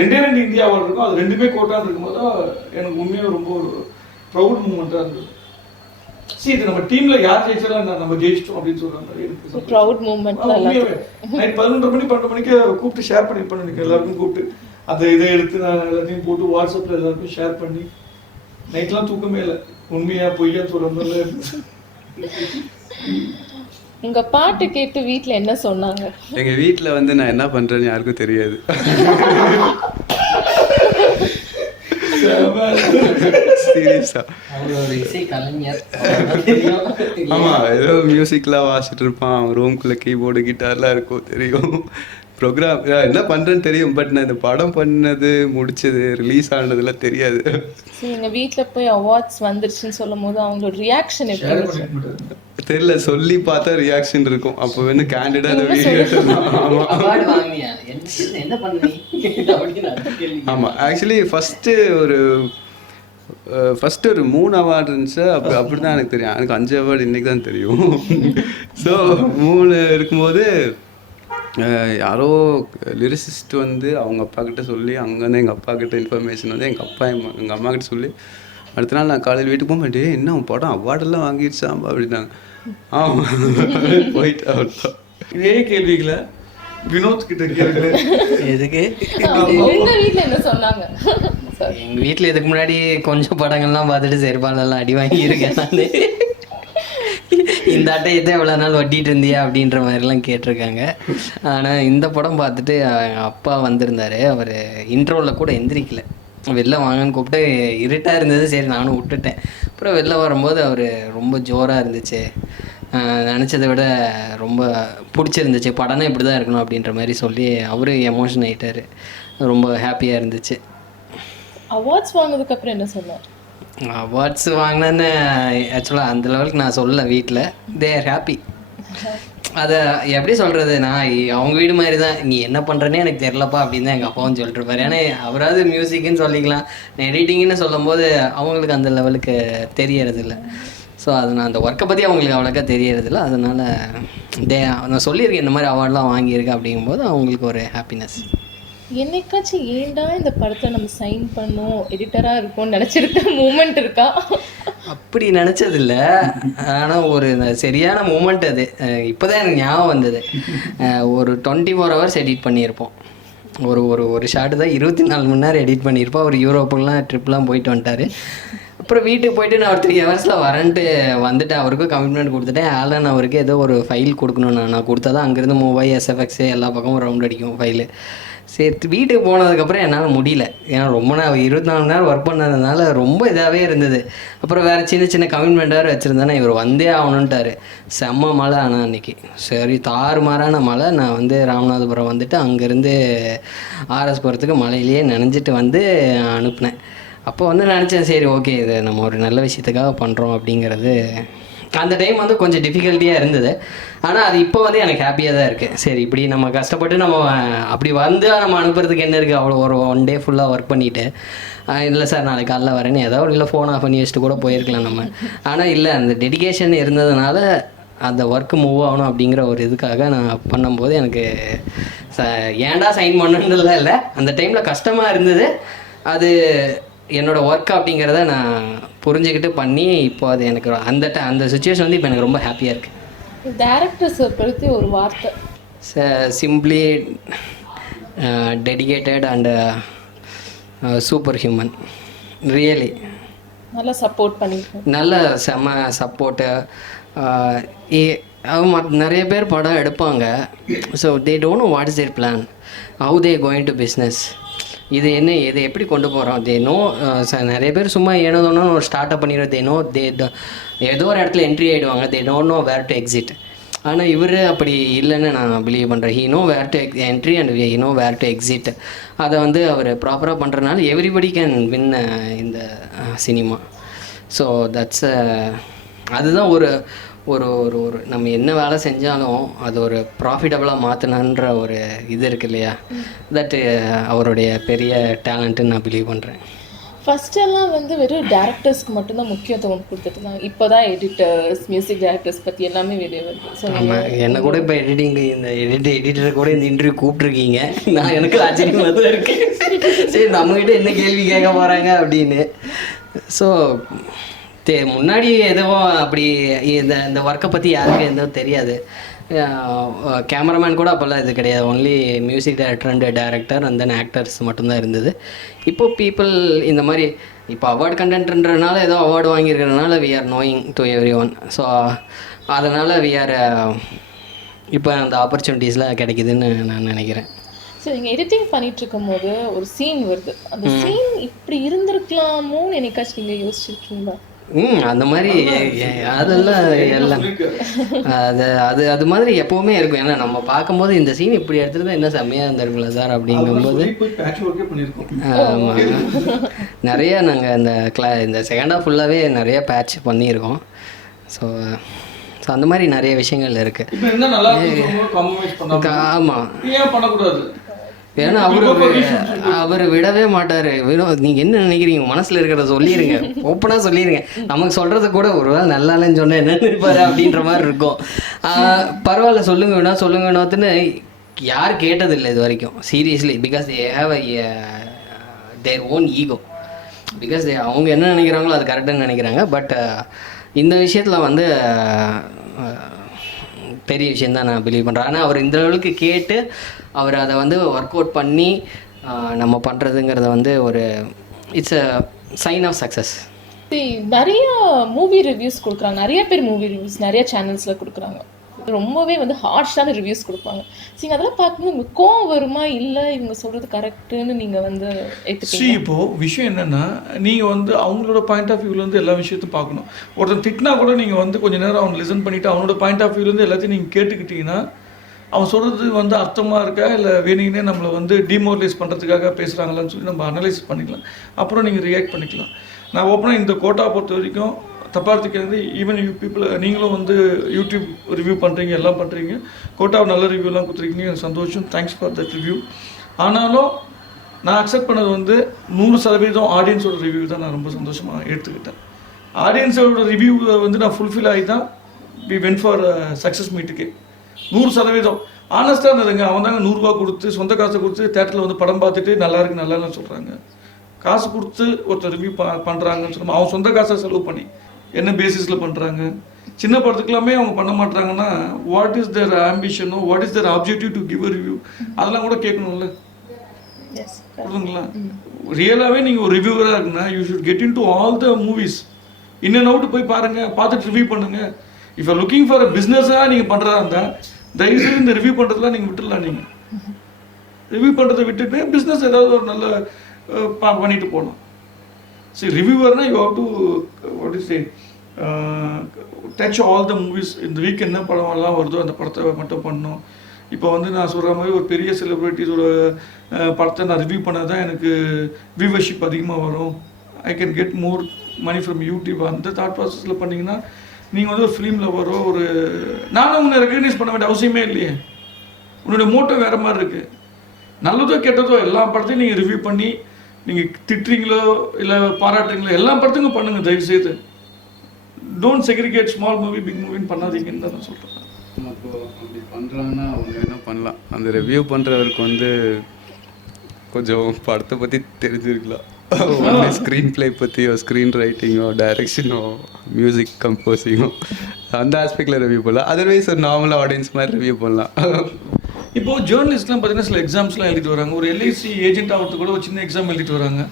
2 இந்தியா அவார்டு இருக்கும். அது 2மே கோட்டான்னு இருக்கும்போது தான் எனக்கு உண்மையாக ரொம்ப ஒரு ப்ரௌட் மூமெண்ட்டாக இருந்தது. இது நம்ம டீம்ல யார் ஜெயிச்சாலும் நம்ம ஜெயிச்சிட்டோம் அப்படின்னு சொல்றாங்க. இருக்கு ப்ரௌட் மூமெண்ட். நைட் 11:30 மணி 12 மணிக்கு கூப்பிட்டு ஷேர் பண்ணி எல்லாருக்கும் கூப்பிட்டு அந்த இதை எடுத்து நான் எல்லாத்தையும் போட்டு வாட்ஸ்அப்ல எல்லாருக்கும் ஷேர் பண்ணி நைட்லாம் தூக்கமே இல்லை. உண்மையா பொய்யா சொல்றதுல உங்க பாட்டு கேட்டு வீட்டில் என்ன சொன்னாங்க? எங்கள் வீட்டில் வந்து நான் என்ன பண்ணுறேன்னு யாருக்கும் தெரியாது. சீரியஸாக. அவர் ஒரு இசை கலைஞர் தெரியும். ஆமாம், ஏதோ மியூசிக்லாம் வாசிட்டு இருப்பான், அவன் ரூம்குள்ளே கீபோர்டு கிட்டார்லாம் இருக்கும் தெரியும். ப்ரோக்ராம் என்ன பண்ணுறேன்னு தெரியும், பட் நான் இந்த படம் பண்ணது முடிச்சது ரிலீஸ் ஆனதுலாம் தெரியாது. சரி, எங்க வீட்ல போய் அவார்ட்ஸ் வந்துருச்சுன்னு சொல்லும் போது அவங்களோட ரியாக்ஷன் எப்படி இருந்துச்சு? தெரியல, சொல்லி பார்த்தா ரியாக்ஷன் இருக்கும். அப்போ வந்து கேண்டிடா அந்த வீடியோ. அவார்டு வாங்கினியா, என்ன பண்ணீங்க அப்படின்னு அடுத்த கேள்வி. ஆமாம், ஆக்சுவலி ஃபஸ்ட்டு ஒரு 3 அவார்டு இருந்துச்சு. அப்படி தான் எனக்கு தெரியும். எனக்கு 5 அவார்டு இன்றைக்கி தான் தெரியும். ஸோ 3 இருக்கும்போது யாரோ லிரிசிஸ்ட் வந்து அவங்க அப்பா கிட்ட சொல்லி, அங்கேருந்து எங்கள் அப்பா கிட்ட இன்ஃபர்மேஷன் வந்து எங்கள் அப்பா எங்கள் அம்மா கிட்ட சொல்லி, அடுத்த நாள் நான் காலையில் வீட்டுக்கு போக மாட்டேன், என்ன அவன் படம் அவார்டெல்லாம் வாங்கிடுச்சாம்பா அப்படின்னாங்க. ஆமாம், போயிட்டு அவ்வளோதான். இதே கேள்விகளை வினோத் கிட்ட கேள்வி. எதுக்கு எங்க வீட்ல என்ன சொன்னாங்க? எங்க வீட்டில் இதுக்கு முன்னாடி கொஞ்சம் படங்கள்லாம் பார்த்துட்டு செருப்பாலெல்லாம் அடி வாங்கியிருக்கேன் நான். இந்த அட்டையத்தை எவ்வளோ நாள் ஒட்டிகிட்டு இருந்தியா அப்படின்ற மாதிரிலாம் கேட்டிருக்காங்க. ஆனால் இந்த படம் பார்த்துட்டு எங்கள் அப்பா வந்திருந்தார். அவர் இன்ட்ரோவில் கூட எந்திரிக்கல, வெளில வாங்கன்னு கூப்பிட்டு இருட்டாக இருந்தது, சரி நானும் விட்டுட்டேன். அப்புறம் வெளில வரும்போது அவர் ரொம்ப ஜோராக இருந்துச்சு, நினச்சதை விட ரொம்ப பிடிச்சிருந்துச்சு, படம்னா இப்படி தான் இருக்கணும் அப்படின்ற மாதிரி சொல்லி அவர் எமோஷன் ஆகிட்டார். ரொம்ப ஹாப்பியாக இருந்துச்சு. அவார்ட்ஸ் வாங்கினதுக்கு அப்புறம் என்ன சொன்னார்? அவார்ட்ஸ் வாங்கினேன்னு ஆக்சுவலாக அந்த லெவலுக்கு நான் சொல்லலை வீட்டில். They are happy. அதை எப்படி சொல்கிறது, நான் அவங்க வீடு மாதிரி தான், நீ என்ன பண்ணுறேன்னே எனக்கு தெரிலப்பா அப்படின்னு தான் எங்கள் அப்பாவும் சொல்லிட்டு இருப்பார். ஏன்னா அவராது மியூசிக்குன்னு சொல்லிக்கலாம், நான் எடிட்டிங்னு சொல்லும்போது அவங்களுக்கு அந்த லெவலுக்கு தெரியறதில்ல. ஸோ அது நான் அந்த ஒர்க்கை பற்றி அவங்களுக்கு அவ்வளோக்கா தெரியறதில்ல. அதனால் நான் சொல்லியிருக்கேன் இந்த மாதிரி அவார்ட்லாம் வாங்கியிருக்கேன் அப்படிங்கும்போது அவங்களுக்கு ஒரு ஹாப்பினஸ். என்னைக்காச்சும் ஏன்டா இந்த படத்தை நம்ம சைன் பண்ணோம், எடிட்டராக இருக்கோம்னு நினச்சிருக்க மூமெண்ட் இருக்கா? அப்படி நினச்சதில்ல, ஆனால் ஒரு சரியான மூமெண்ட் அது இப்போ தான் எனக்கு ஞாபகம் வந்தது. ஒரு 24 ஹவர்ஸ் எடிட் பண்ணியிருப்போம். ஒரு ஷார்ட்டு தான் 24 மணி நேரம் எடிட் பண்ணியிருப்போம். அவர் யூரோப்புலாம் ட்ரிப்லாம் போயிட்டு வந்துட்டார். அப்புறம் வீட்டுக்கு போயிட்டு நான் ஒரு 3 ஹவர்ஸில் வரேன்ட்டு வந்துட்டு அவருக்கும் கமிட்மெண்ட் கொடுத்துட்டேன். ஆலன் அவருக்கு ஏதோ ஒரு ஃபைல் கொடுக்கணும், நான் கொடுத்தா தான் அங்கேருந்து மூவ் ஆகி SFX எல்லா பக்கமும் ரவுண்ட் அடிக்கும் ஃபைலு. சரி, வீட்டுக்கு போனதுக்கப்புறம் என்னால் முடியல, ஏன்னா ரொம்ப நான் 24 மணி நேரம் ஒர்க் பண்ணதுனால ரொம்ப இதாகவே இருந்தது. அப்புறம் வேறு சின்ன சின்ன கமிட்மெண்ட்டாக வச்சுருந்தேன்னா இவர் வந்தே ஆகணுன்ட்டார். செம்ம மழை. ஆனால் அன்றைக்கி சரி தாறுமாறான மழை. நான் வந்து ராமநாதபுரம் வந்துட்டு அங்கேருந்து RS போகிறதுக்கு மழையிலேயே நனைஞ்சிட்டு வந்து அனுப்புனேன். அப்போ வந்து நினச்சேன், சரி ஓகே இது நம்ம ஒரு நல்ல விஷயத்துக்காக பண்ணுறோம் அப்படிங்கிறது. அந்த டைம் வந்து கொஞ்சம் டிஃபிகல்ட்டியாக இருந்தது, ஆனால் அது இப்போ வந்து எனக்கு ஹாப்பியாக தான் இருக்குது. சரி, இப்படி நம்ம கஷ்டப்பட்டு நம்ம அப்படி வந்து நம்ம அனுப்புறதுக்கு என்ன இருக்குது, அவ்வளோ ஒரு 1 டே ஃபுல்லாக ஒர்க் பண்ணிவிட்டு இல்லை சார் நாளைக்கு காலைல வரேன்னு ஏதாவது இல்லை ஃபோன் ஆஃப் பண்ணி வச்சுட்டு கூட போயிருக்கலாம் நம்ம. ஆனால் இல்லை, அந்த டெடிகேஷன் இருந்ததுனால அந்த ஒர்க்கு மூவ் ஆகணும் அப்படிங்கிற ஒரு இதுக்காக நான் பண்ணும்போது எனக்கு ஏன்டா சைன் பண்ணுன்றதுலாம் இல்லை, அந்த டைமில் கஷ்டமாக இருந்தது. அது என்னோடய ஒர்க் அப்படிங்கிறத நான் புரிஞ்சுக்கிட்டு பண்ணி இப்போ அது எனக்கு அந்த சுச்சுவேஷன் வந்து இப்போ எனக்கு ரொம்ப ஹாப்பியாக இருக்குது. டேரக்டர்ஸை பற்றி ஒரு வார்த்தை. Simply dedicated and super human. Really நல்லா சப்போர்ட் பண்ணியிருக்கேன். நல்ல செம்ம சப்போர்ட்டு. நிறைய பேர் படம் எடுப்பாங்க, so they don't know what is their plan, how they going to business, இது என்ன, இதை எப்படி கொண்டு போகிறோம். தே நோ, நிறைய பேர் சும்மா ஏனோதோன்னு ஒரு ஸ்டார்ட் அப் பண்ணிடுவோம். தே நோ, ஏதோ ஒரு இடத்துல என்ட்ரி ஆகிடுவாங்க. They don't know where to exit. ஆனால் இவர் அப்படி இல்லைன்னு நான் பிலீவ் பண்ணுறேன். He know where to entry and he know where to exit. அதை வந்து அவர் ப்ராப்பராக பண்ணுறதுனால எவ்ரிபடி கேன் வின் இந்த சினிமா. ஸோ தட்ஸ் அதுதான் ஒரு ஒரு ஒரு ஒரு நம்ம என்ன வேலை செஞ்சாலும் அது ஒரு ப்ராஃபிட்டபுளாக மாற்றணுன்ற ஒரு இது இருக்குது இல்லையா, தட் அவருடைய பெரிய டேலண்ட்டுன்னு நான் பிலீவ் பண்ணுறேன். ஃபஸ்ட்டெல்லாம் வந்து வெறும் டேரக்டர்ஸ்க்கு மட்டும்தான் முக்கியத்துவம் கொடுத்துட்டு இருந்தாங்க. இப்போ தான் எடிட்டர்ஸ், மியூசிக் டைரக்டர்ஸ் பற்றி எல்லாமே வெளியே வருது. ஸோ ஆமாம், என்னை கூட இப்போ இந்த எடிட்டர் கூட இந்த இன்டர்வியூ கூப்பிட்ருக்கீங்க. நான் எனக்கு ஆச்சரியமாக தான் இருக்குது. சரி, நம்மகிட்ட என்ன கேள்வி கேட்க போகிறாங்க அப்படின்னு. ஸோ முன்னாடி எதுவும் அப்படி இந்த ஒர்க்கை பற்றி யாருக்கும் எதுவும் தெரியாது. கேமராமேன் கூட அப்போல்லாம் இது கிடையாது. Only music director and director and then actors மட்டும்தான் இருந்தது. இப்போது பீப்புள் இந்த மாதிரி இப்போ அவார்டு கண்டென்ட்ன்றனால ஏதோ அவார்டு வாங்கியிருக்கிறதுனால we are knowing to every one. So அதனால் வி ஆர் இப்போ அந்த ஆப்பர்ச்சுனிட்டிஸ்லாம் கிடைக்குதுன்னு நான் நினைக்கிறேன். சரி, நீங்கள் எடிட்டிங் பண்ணிட்டு இருக்கும்போது ஒரு சீன் வருது, அந்த சீன் இப்படி இருந்திருக்கலாமோன்னு என்னைக்காச்சும் நீங்கள் யோசிச்சிருக்கீங்களா? அந்த மாதிரி அதெல்லாம் எல்லாம் அது அது அது மாதிரி எப்போவுமே இருக்கும். ஏன்னா நம்ம பார்க்கும்போது இந்த சீன் இப்படி எடுத்துருந்தா என்ன செம்மையாக இருந்திருக்குல்ல சார் அப்படிங்கும்போது. ஆமாம், நிறைய நாங்கள் இந்த செகண்ட் ஹாஃப் ஃபுல்லாகவே நிறைய பேட்ச் பண்ணியிருக்கோம். ஸோ அந்த மாதிரி நிறைய விஷயங்கள் இருக்குது. ஆமாம், ஏன்னா அவர் விடவே மாட்டார். நீங்கள் என்ன நினைக்கிறீங்க, மனசில் இருக்கிறத சொல்லிடுங்க, ஓப்பனாக சொல்லிடுங்க. நமக்கு சொல்கிறது கூட ஒரு வேளை நல்லா இல்லைன்னு சொன்னால் என்ன நினைப்பாரு அப்படின்ற மாதிரி இருக்கும். பரவாயில்ல, சொல்லுங்க வேணா சொல்லுங்க வேணாத்துன்னு யார் கேட்டதில்லை இது வரைக்கும், seriously. Because they have their own ego. Because அவங்க என்ன நினைக்கிறாங்களோ அது கரெக்டாக நினைக்கிறாங்க. பட் இந்த விஷயத்தில் வந்து பெரிய விஷயந்தான் நான் பிலீவ் பண்ணுறேன். ஆனால் அவர் இந்த அளவுக்கு கேட்டு அவர் அதை வந்து ஒர்க் அவுட் பண்ணி நம்ம பண்ணுறதுங்கிறத வந்து ஒரு it's a sign of success. நிறைய மூவி ரிவ்யூஸ் கொடுக்குறாங்க, நிறைய பேர் மூவி ரிவ்யூஸ் நிறைய சேனல்ஸில் கொடுக்குறாங்க. ரொம்பவே வந்து ஹார்ஷான ரிவ்யூஸ் கொடுப்பாங்க. நீங்கள் அதெல்லாம் பார்க்கும்போது உங்களுக்கு கோவம் வருமா, இல்லை இவங்க சொல்கிறது கரெக்டுன்னு நீங்கள் வந்து எடுத்துப்பீங்க? இப்போது விஷயம் என்னென்னா, நீங்கள் வந்து அவங்களோட பாயிண்ட் ஆஃப் வியூலேருந்து எல்லா விஷயத்தையும் பார்க்கணும். ஒருத்தன் திட்டினா கூட நீங்கள் வந்து கொஞ்சம் நேரம் அவனை லிசன் பண்ணிவிட்டு அவனோட பாயிண்ட் ஆஃப் வியூலேருந்து எல்லாத்தையும் நீங்கள் கேட்டுக்கிட்டீங்கன்னா அவன் சொல்கிறது வந்து அர்த்தமாக இருக்கா இல்லை வேணுங்கன்னே நம்மளை வந்து டிமோரலைஸ் பண்ணுறதுக்காக பேசுகிறாங்களான்னு சொல்லி நம்ம அனலைஸ் பண்ணிக்கலாம். அப்புறம் நீங்கள் ரியாக்ட் பண்ணிக்கலாம். நான் ஓப்பனாக இந்த கோட்டா பொறுத்த வரைக்கும் தப்பார்த்துக்கு ஈவன் யூ பீப்புள் நீங்களும் வந்து யூடியூப் ரிவ்யூ பண்ணுறீங்க, எல்லாம் பண்ணுறீங்க. கோட்டாவை நல்ல ரிவ்யூலாம் கொடுத்துருக்கீங்க, எனக்கு சந்தோஷம். Thanks for that review. ஆனாலும் நான் அக்செப்ட் பண்ணது வந்து 100% ஆடியன்ஸோட ரிவ்யூ தான் நான் ரொம்ப சந்தோஷமாக எடுத்துக்கிட்டேன். ஆடியன்ஸோட ரிவ்யூவை வந்து நான் ஃபுல்ஃபில் ஆகி தான் வி வென்ட் ஃபார் சக்ஸஸ் மீட்டுக்கு 100% ஆனஸ்ட்டாக இருந்ததுங்க. அவன் தாங்க 100 ரூபா கொடுத்து சொந்த காசை கொடுத்து தேட்டரில் வந்து படம் பார்த்துட்டு நல்லா இருக்கு நல்லா இல்லைன்னு சொல்கிறாங்க. காசு கொடுத்து ஒருத்தர் ரிவ்யூ பண்ணுறாங்கன்னு சொல்லுவோம். அவன் சொந்த காசை செலவு பண்ணி என்ன பேசிஸில் பண்ணுறாங்க. சின்ன படத்துக்கெல்லாமே அவங்க பண்ண மாட்டாங்கன்னா வாட் இஸ் தேர் ஆம்பிஷனோ, what is their objective to give a review, அதெல்லாம் கூட கேட்கணும்ல. புரியுதுங்களா? ரியலாகவே நீங்கள் ஒரு ரிவ்யூவராக இருக்குன்னா you should get in to all the movies, in and out போய் பாருங்கள், பார்த்துட்டு ரிவ்யூ பண்ணுங்கள். If you looking for a பிஸ்னஸாக நீங்கள் பண்ணுறதா இருந்தால் தயவுசெய்து இந்த ரிவ்யூ பண்ணுறதுலாம் நீங்கள் விட்டுடலாம். நீங்கள் ரிவ்யூ பண்ணுறதை விட்டுட்டு பிஸ்னஸ் ஏதாவது ஒரு நல்ல பண்ணிட்டு போகலாம். சரி, ரிவ்யூவர்னால் you have to what is touch all the movies. இந்த வீக் என்ன படமெல்லாம் வருதோ அந்த படத்தை மட்டும் பண்ணணும். இப்போ வந்து நான் சொல்கிற மாதிரி ஒரு பெரிய செலிப்ரிட்டிஸோட படத்தை நான் ரிவ்யூ பண்ணால் தான் எனக்கு வியூவர்ஷிப் அதிகமாக வரும். I can get more money from YouTube. அந்த தாட் ப்ராசஸில் பண்ணிங்கன்னா நீங்கள் வந்து ஒரு ஃபிலிமில் வரும் ஒரு நானும் உன்னை ரெகக்னைஸ் பண்ண வேண்டிய அவசியமே இல்லையே. உன்னுடைய மோட்டோ வேறு மாதிரி இருக்குது. நல்லதோ கெட்டதோ எல்லா படத்தையும் நீங்கள் ரிவ்யூ பண்ணி நீங்கள் திட்டுறீங்களோ இல்லை பாராட்டுறீங்களோ எல்லா படத்துக்கும் பண்ணுங்கள். தயவுசெய்து don't segregate small movie big மூவின்னு பண்ணாதீங்கன்னு தான் நான் சொல்கிறேன். அப்போ அப்படி பண்ணுறாங்கன்னா அவங்க என்ன பண்ணலாம், அந்த ரிவ்யூ பண்ணுறவருக்கு வந்து கொஞ்சம் படத்தை பற்றி தெரிஞ்சிருக்கலாம். ஸ்க்ரீன் பிளே பற்றியோ ஸ்க்ரீன் ரைட்டிங்கோ டைரக்ஷனோ மியூசிக் கம்போசிங்கோ அந்த ஆஸ்பெக்டில் ரிவ்யூ பண்ணலாம். அதர்வைஸ் ஒரு நார்மல் ஆடியன்ஸ் மாதிரி ரிவ்யூ பண்ணலாம். இப்போது ஜேர்னலிஸ்ட்லாம் பார்த்தீங்கன்னா சில எக்ஸாம்ஸ்லாம் எழுதிட்டு வராங்க. ஒரு எல்ஐசி ஏஜென்ட் ஆகிறதுக்கு கூட ஒரு சின்ன எக்ஸாம் எழுதிட்டு வராங்க.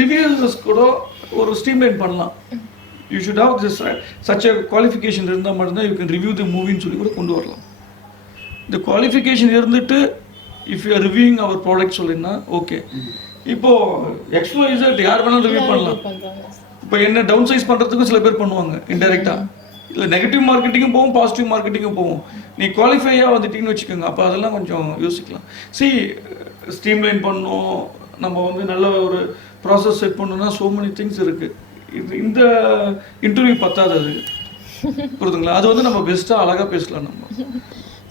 ரிவ்யூஸ் கூட ஒரு ஸ்ட்ரீம்லைன் பண்ணலாம். You should have this such a qualification இருந்தால் மட்டும்தான் யூ கேன் ரிவ்யூ தி மூவின்னு சொல்லி கூட கொண்டு வரலாம். இந்த குவாலிஃபிகேஷன் இருந்துட்டு if you are reviewing our product சொல்லிங்கன்னா ஓகே. இப்போது எக்ஸ்ப்ளோரைசர் யார் வேணாலும் ரிவ்யூ பண்ணலாம். இப்போ என்ன டவுன் சைஸ் பண்ணுறதுக்கும் சில பேர் பண்ணுவாங்க இன்டெரக்டாக. இல்லை நெகட்டிவ் மார்க்கெட்டிங்கும் போகும், பாசிட்டிவ் மார்க்கெட்டிங்கும் போகும். நீ குவாலிஃபையாக வந்துட்டீங்கன்னு வச்சுக்கோங்க, அப்போ அதெல்லாம் கொஞ்சம் யோசிக்கலாம். ஸ்ட்ரீம்லைன் பண்ணணும், நம்ம வந்து நல்ல ஒரு ப்ராசஸ் செட் பண்ணணும்னா ஸோ மெனி திங்ஸ் இருக்குது. இந்த இன்டர்வியூ பத்தாது அது, புரியுதுங்களா? அது வந்து நம்ம பெஸ்ட்டாக அழகாக பேசலாம் நம்ம.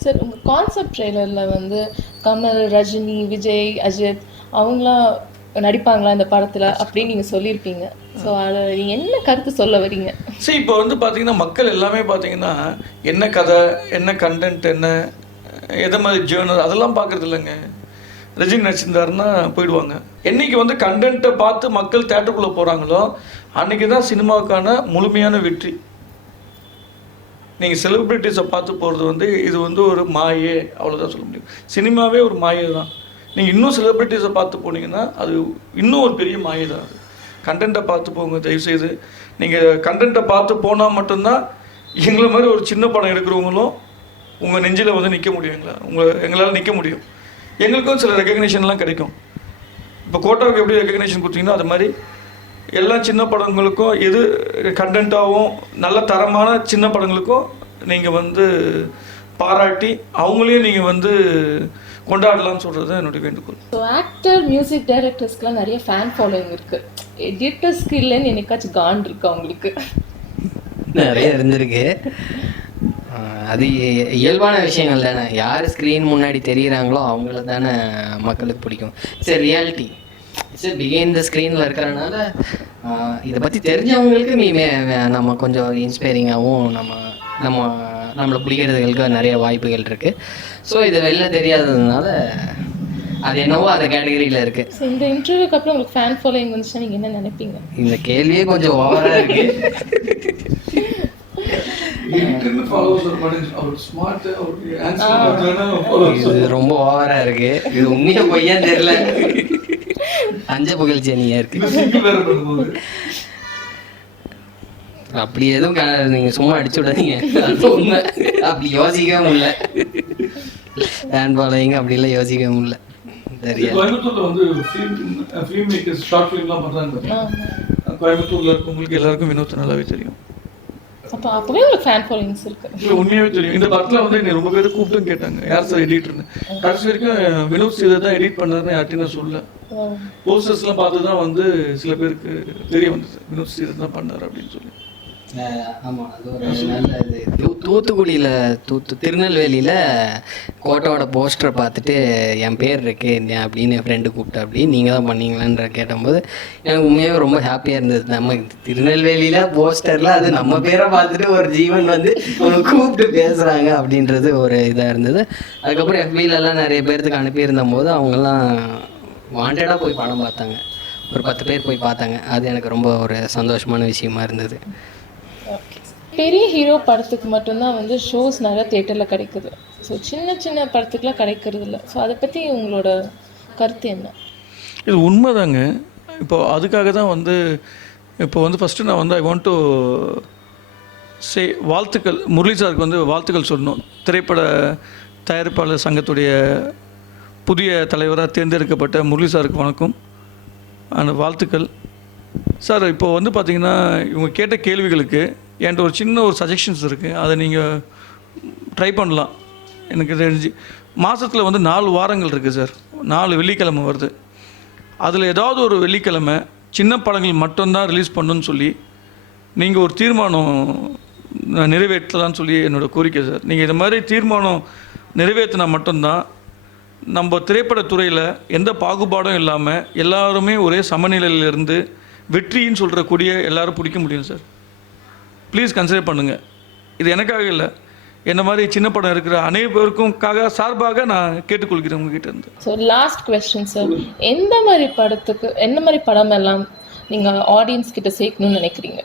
சார், உங்கள் கான்செப்ட் ட்ரெய்லரில் வந்து கமல், ரஜினி, விஜய், அஜித் அவங்களாம் நடிப்பாங்களா இந்த படத்தில் அப்படின்னு நீங்கள் சொல்லியிருப்பீங்க. ஸோ அதை நீங்கள் என்ன கருத்து சொல்ல வரீங்க? இப்போ வந்து பார்த்தீங்கன்னா மக்கள் எல்லாமே பார்த்தீங்கன்னா என்ன கதை, என்ன கண்டென்ட், என்ன எதை மாதிரி ஜேர்னல் அதெல்லாம் பார்க்குறது இல்லைங்க. ரஜினி நடிச்சிருந்தாருன்னா போயிடுவாங்க. என்றைக்கு வந்து கண்டென்ட்டை பார்த்து மக்கள் தேட்டருக்குள்ளே போகிறாங்களோ அன்றைக்கி தான் சினிமாவுக்கான முழுமையான வெற்றி. நீங்கள் செலிப்ரிட்டிஸை பார்த்து போகிறது வந்து இது வந்து ஒரு மாயே, அவ்வளோதான் சொல்ல முடியும். சினிமாவே ஒரு மாயை தான். நீங்கள் இன்னும் செலிப்ரிட்டிஸை பார்த்து போனீங்கன்னா அது இன்னும் ஒரு பெரிய மாயை தான். அது கண்டென்ட்டை பார்த்து போங்க தயவுசெய்து. நீங்கள் கண்டென்ட்டை பார்த்து போனால் மட்டும்தான் எங்களை மாதிரி ஒரு சின்ன படம் எடுக்கிறவங்களும் உங்கள் நெஞ்சில் வந்து நிற்க முடியுங்களா, எங்களால் நிற்க முடியும். எங்களுக்கும் சில ரெகக்னேஷன்லாம் கிடைக்கும். இப்போ கோட்டாவுக்கு எப்படி ரெகக்னேஷன் கொடுத்தீங்கன்னா அது மாதிரி எல்லா சின்ன படங்களுக்கும் எது கண்டென்ட்டாகவும் நல்ல தரமான சின்ன படங்களுக்கும் நீங்கள் வந்து பாராட்டி அவங்களையும் நீங்கள் வந்து கொண்டாடலாம்னு சொல்கிறது என்னுடைய வேண்டுகோள். ஸோ ஆக்டர் மியூசிக் டைரக்டர்ஸ்க்குலாம் நிறைய ஃபேன் ஃபாலோயிங் இருக்குது. எடிட்டர்ஸ்க்கு இல்லைன்னு என்னைக்காச்சும் காண்ட் இருக்கு அவங்களுக்கு? நிறைய இருந்திருக்கு. அது இயல்பான விஷயங்கள் தானே. யார் ஸ்க்ரீன் முன்னாடி தெரியுறாங்களோ அவங்கள தானே மக்களுக்கு பிடிக்கும். சரி, ரியாலிட்டி சரி பிகைன் த ஸ்க்ரீனில் இருக்கிறனால இதை பற்றி தெரிஞ்சவங்களுக்கு நம்ம கொஞ்சம் இன்ஸ்பைரிங்காகவும் நம்மளை பிடிக்கிறதுகளுக்கு நிறைய வாய்ப்புகள் இருக்குது. ஸோ இது வெளில தெரியாததுனால அது என்னவோ அந்த கேட்டகரியில் இருக்குது. ஸோ இந்த இன்டர்வியூக்கு அப்புறம் உங்களுக்கு ஃபேன் ஃபாலோயிங் வந்துச்சுன்னா நீங்கள் என்ன நினைப்பீங்க? இந்த கேள்வியே கொஞ்சம் ஓவராக இருக்குது. இது ரொம்ப ஓவரா இருக்கு. இது உண்மையா பொய்யான்னு தெரியல. அஞ்ச புகழ்ச்சி நீயா இருக்கு. அப்படி எதுவும் நீங்க சும்மா அடிச்சு விடாதீங்க. உண்மை அப்படி யோசிக்கவும் முடியல. ஃபேன் ஃபாலோயிங் அப்படிலாம் யோசிக்கவும் முடியல. கோயம்புத்தூர்ல வந்து ஃபிலிம் மேக்கர்ஸ் ஷார்ட் ஃபிலிம்லாம் பண்றாங்க. கோயம்புத்தூர்ல இருக்கவங்களுக்கு எல்லாருக்கும் வினோத் நல்லாவே தெரியும். அப்பவே உங்களுக்கு ஃபேன் ஃபாலோயிங்ஸ் இருக்கு. உண்மையாவே தெரியும். இந்த படத்துல வந்து என்னை ரொம்ப பேர் கூப்பிட்டு கேட்டாங்க யார் சார் எடிட்டர்னு. கடைசி வரைக்கும் வினோத் ஸ்ரீதர் தான் எடிட் பண்ணாருன்னு யார்ட்டையும் நான் சொல்ல. போஸ்டர்ஸ்லாம் பார்த்து தான் வந்து சில பேருக்கு தெரிய வந்தது வினோத் ஸ்ரீதர் தான் பண்ணார் அப்படின்னு சொல்லி. ஆமாம், அது ஒரு நல்ல இது. தூத்துக்குடியில் திருநெல்வேலியில் கோட்டாவோட போஸ்டரை பார்த்துட்டு என் பேர் இருக்கு அப்படின்னு என் ஃப்ரெண்டு கூப்பிட்டா அப்படி நீங்கள் தான் பண்ணீங்களான்ற கேட்டபோது எனக்கு உண்மையாக ரொம்ப ஹாப்பியாக இருந்தது. நம்ம திருநெல்வேலியில் போஸ்டரில் அது நம்ம பேரை பார்த்துட்டு ஒரு ஜீவன் வந்து கூப்பிட்டு பேசுகிறாங்க அப்படின்றது ஒரு இதாக இருந்தது. அதுக்கப்புறம் எஃபிலெலாம் நிறைய பேர்த்துக்கு அனுப்பியிருந்த போது அவங்கெல்லாம் வாண்டடாக போய் படம் பார்த்தாங்க. ஒரு 10 பேர் போய் பார்த்தாங்க. அது எனக்கு ரொம்ப ஒரு சந்தோஷமான விஷயமா இருந்தது. பெரிய ஹீரோ படத்துக்கு மட்டும்தான் வந்து ஷோஸ் நிறைய தியேட்டரில் கிடைக்குது. ஸோ சின்ன சின்ன படத்துக்குலாம் கிடைக்கிறது இல்லை. ஸோ அதை பற்றி உங்களோட கருத்து என்ன? இது உண்மைதாங்க. இப்போ அதுக்காக தான் வந்து இப்போ வந்து ஃபஸ்ட்டு நான் வந்து ஐ வாண்ட் டு சே வாழ்த்துக்கள் முரளி சாருக்கு வந்து வாழ்த்துக்கள் சொல்லணும். திரைப்பட தயாரிப்பாளர் சங்கத்துடைய புதிய தலைவராக தேர்ந்தெடுக்கப்பட்ட முரளி சாருக்கு வணக்கம் அந்த வாழ்த்துக்கள். சார் இப்போ வந்து பார்த்திங்கன்னா இவங்க கேட்ட கேள்விகளுக்கு என்கிட்ட ஒரு சின்ன ஒரு சஜஷன்ஸ் இருக்குது. அதை நீங்கள் ட்ரை பண்ணலாம். எனக்கு தெரிஞ்சு மாதத்தில் வந்து 4 வாரங்கள் இருக்குது சார். 4 வெள்ளிக்கிழமை வருது. அதில் ஏதாவது ஒரு வெள்ளிக்கிழமை சின்ன படங்கள் மட்டும்தான் ரிலீஸ் பண்ணணுன்னு சொல்லி நீங்கள் ஒரு தீர்மானம் நிறைவேற்றலான்னு சொல்லி என்னோடய கோரிக்கை சார். நீங்கள் இது மாதிரி தீர்மானம் நிறைவேற்றினா மட்டும்தான் நம்ம திரைப்படத்துறையில் எந்த பாகுபாடும் இல்லாமல் எல்லாருமே ஒரே சமநிலையிலிருந்து வெற்றின்னு சொல்கிற கொடியை எல்லோரும் பிடிக்க முடியும் சார். ப்ளீஸ் கன்சிடர் பண்ணுங்கள். இது எனக்காக இல்லை, என்ன மாதிரி சின்ன படம் இருக்கிற அனைவருக்கும் சார்பாக நான் கேட்டுக்கொள்கிறேன் உங்ககிட்ட இருந்து. ஸோ லாஸ்ட் கொஸ்டின் சார், எந்த மாதிரி படம் எல்லாம் நீங்கள் ஆடியன்ஸ் கிட்ட சேர்க்கணும்னு நினைக்கிறீங்க?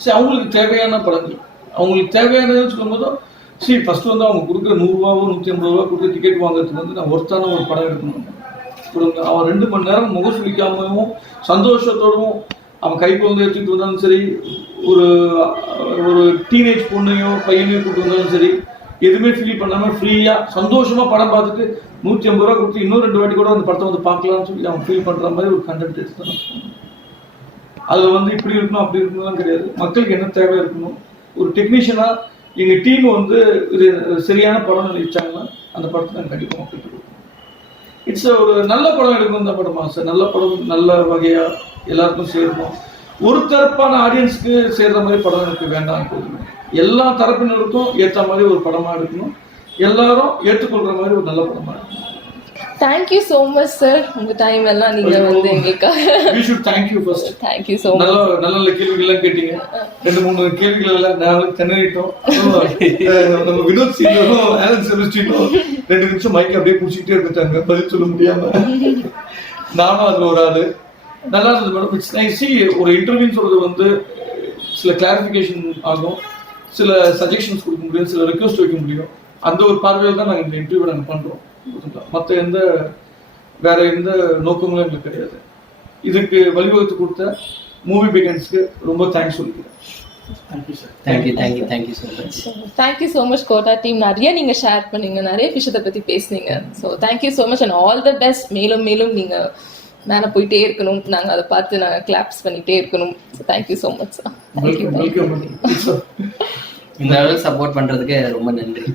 சரி, அவங்களுக்கு தேவையான படங்கள் அவங்களுக்கு தேவையானதுன்னு சொல்லும்போது சரி ஃபஸ்ட்டு வந்து அவங்க கொடுக்குற 100 ரூபாவோ 150 ரூபா கொடுத்து டிக்கெட் வாங்குறதுக்கு வந்து நான் ஒருத்தான ஒரு படம் எடுக்கணும். கொடுங்க. அவன் 2 மணி நேரம் முகம் சுழிக்காமவும் சந்தோஷத்தோடவும் அவன் கைக்கு வந்து எடுத்துகிட்டு வந்தாலும் சரி, ஒரு ஒரு டீனேஜ் பொண்ணையோ பையனையோ கூப்பிட்டு வந்தாலும் சரி, எதுவுமே ஃபீல் பண்ணாமல் ஃப்ரீயாக சந்தோஷமாக படம் பார்த்துட்டு 150 ரூபா கொடுத்து இன்னும் 2 வாட்டி கூட அந்த படத்தை வந்து பார்க்கலாம்னு சொல்லி அவன் ஃபீல் பண்ணுற மாதிரி ஒரு கண்டென்ட் எடுத்து அதில் வந்து இப்படி இருக்கணும் அப்படி இருக்கணும்லாம் கிடையாது. மக்களுக்கு என்ன தேவை இருக்கணும். ஒரு டெக்னீஷியனாக எங்கள் டீம் வந்து இது சரியான படம் நினைச்சாங்கன்னா அந்த படத்தை நாங்கள் கண்டிப்பாக மக்களுக்கு கொடுக்கணும். இட்ஸ் ஒரு நல்ல படம் எடுக்கணும் தான் படமா சார். நல்ல படம் நல்ல வகையாக எல்லாருக்கும் சேரணும். ஒரு தரப்பான ஆடியன்ஸுக்கு சேர்ற மாதிரி படம் எனக்கு வேண்டாம். போதுமே எல்லா தரப்பினருக்கும் ஏற்ற மாதிரி ஒரு படமாக எடுக்கணும். எல்லாரும் ஏற்றுக்கொள்கிற மாதிரி ஒரு நல்ல படமாக இருக்கணும். Thank you so much sir. உங்கள் டைம் எல்லாம் நீங்கள் வந்து எங்களுக்காக thank you first. Thank you so much. நல்ல நல்ல கேள்விகள்லாம் கேட்டீங்க. 2-3 கேள்விகள் எல்லாம் நாங்கள் திணறிட்டோம். நம்ம வினோத் சீனரும் ஆலன் செபஸ்டியனும் 2 நிமிஷம் மைக் அப்படியே பிடிச்சிக்கிட்டே இருந்துட்டாங்க பதில் சொல்ல முடியாம. நானும் அதில் ஒரு ஆள். நல்லா இருந்தது மேடம். It's nice. ஒரு இன்டர்வியூன்னு சொல்றது வந்து சில கிளாரிஃபிகேஷன் ஆகும், சில சஜஷன்ஸ் கொடுக்க முடியும், சில ரெக்வஸ்ட் வைக்க முடியும். அந்த ஒரு பார்வையில் தான் நாங்கள் இந்த இன்டர்வியூ நாங்கள் பண்ணுறோம். மற்ற வேற எந்த நோக்கங்களும் எங்களுக்கு கிடையாது. இதுக்கு வழிவகுத்து கொடுத்த மூவி பிகன்ஸ்க்கு ரொம்ப தேங்க்ஸ் சொல்லிக்கிறேன். Thank you so much. Thank you so much கோட்டா டீம். நிறைய நீங்க ஷேர் பண்ணீங்க, நிறைய விஷயத்தை பத்தி பேசுனீங்க. So thank you so much and all the best. மேலும் மேலும் நீங்க மேலே போயிட்டே இருக்கணும், நாங்கள் அதை பார்த்து நாங்கள் கிளாப்ஸ் பண்ணிகிட்டே இருக்கணும். So thank you so much sir. இந்த அளவுக்கு சப்போர்ட் பண்ணுறதுக்கு ரொம்ப நன்றி.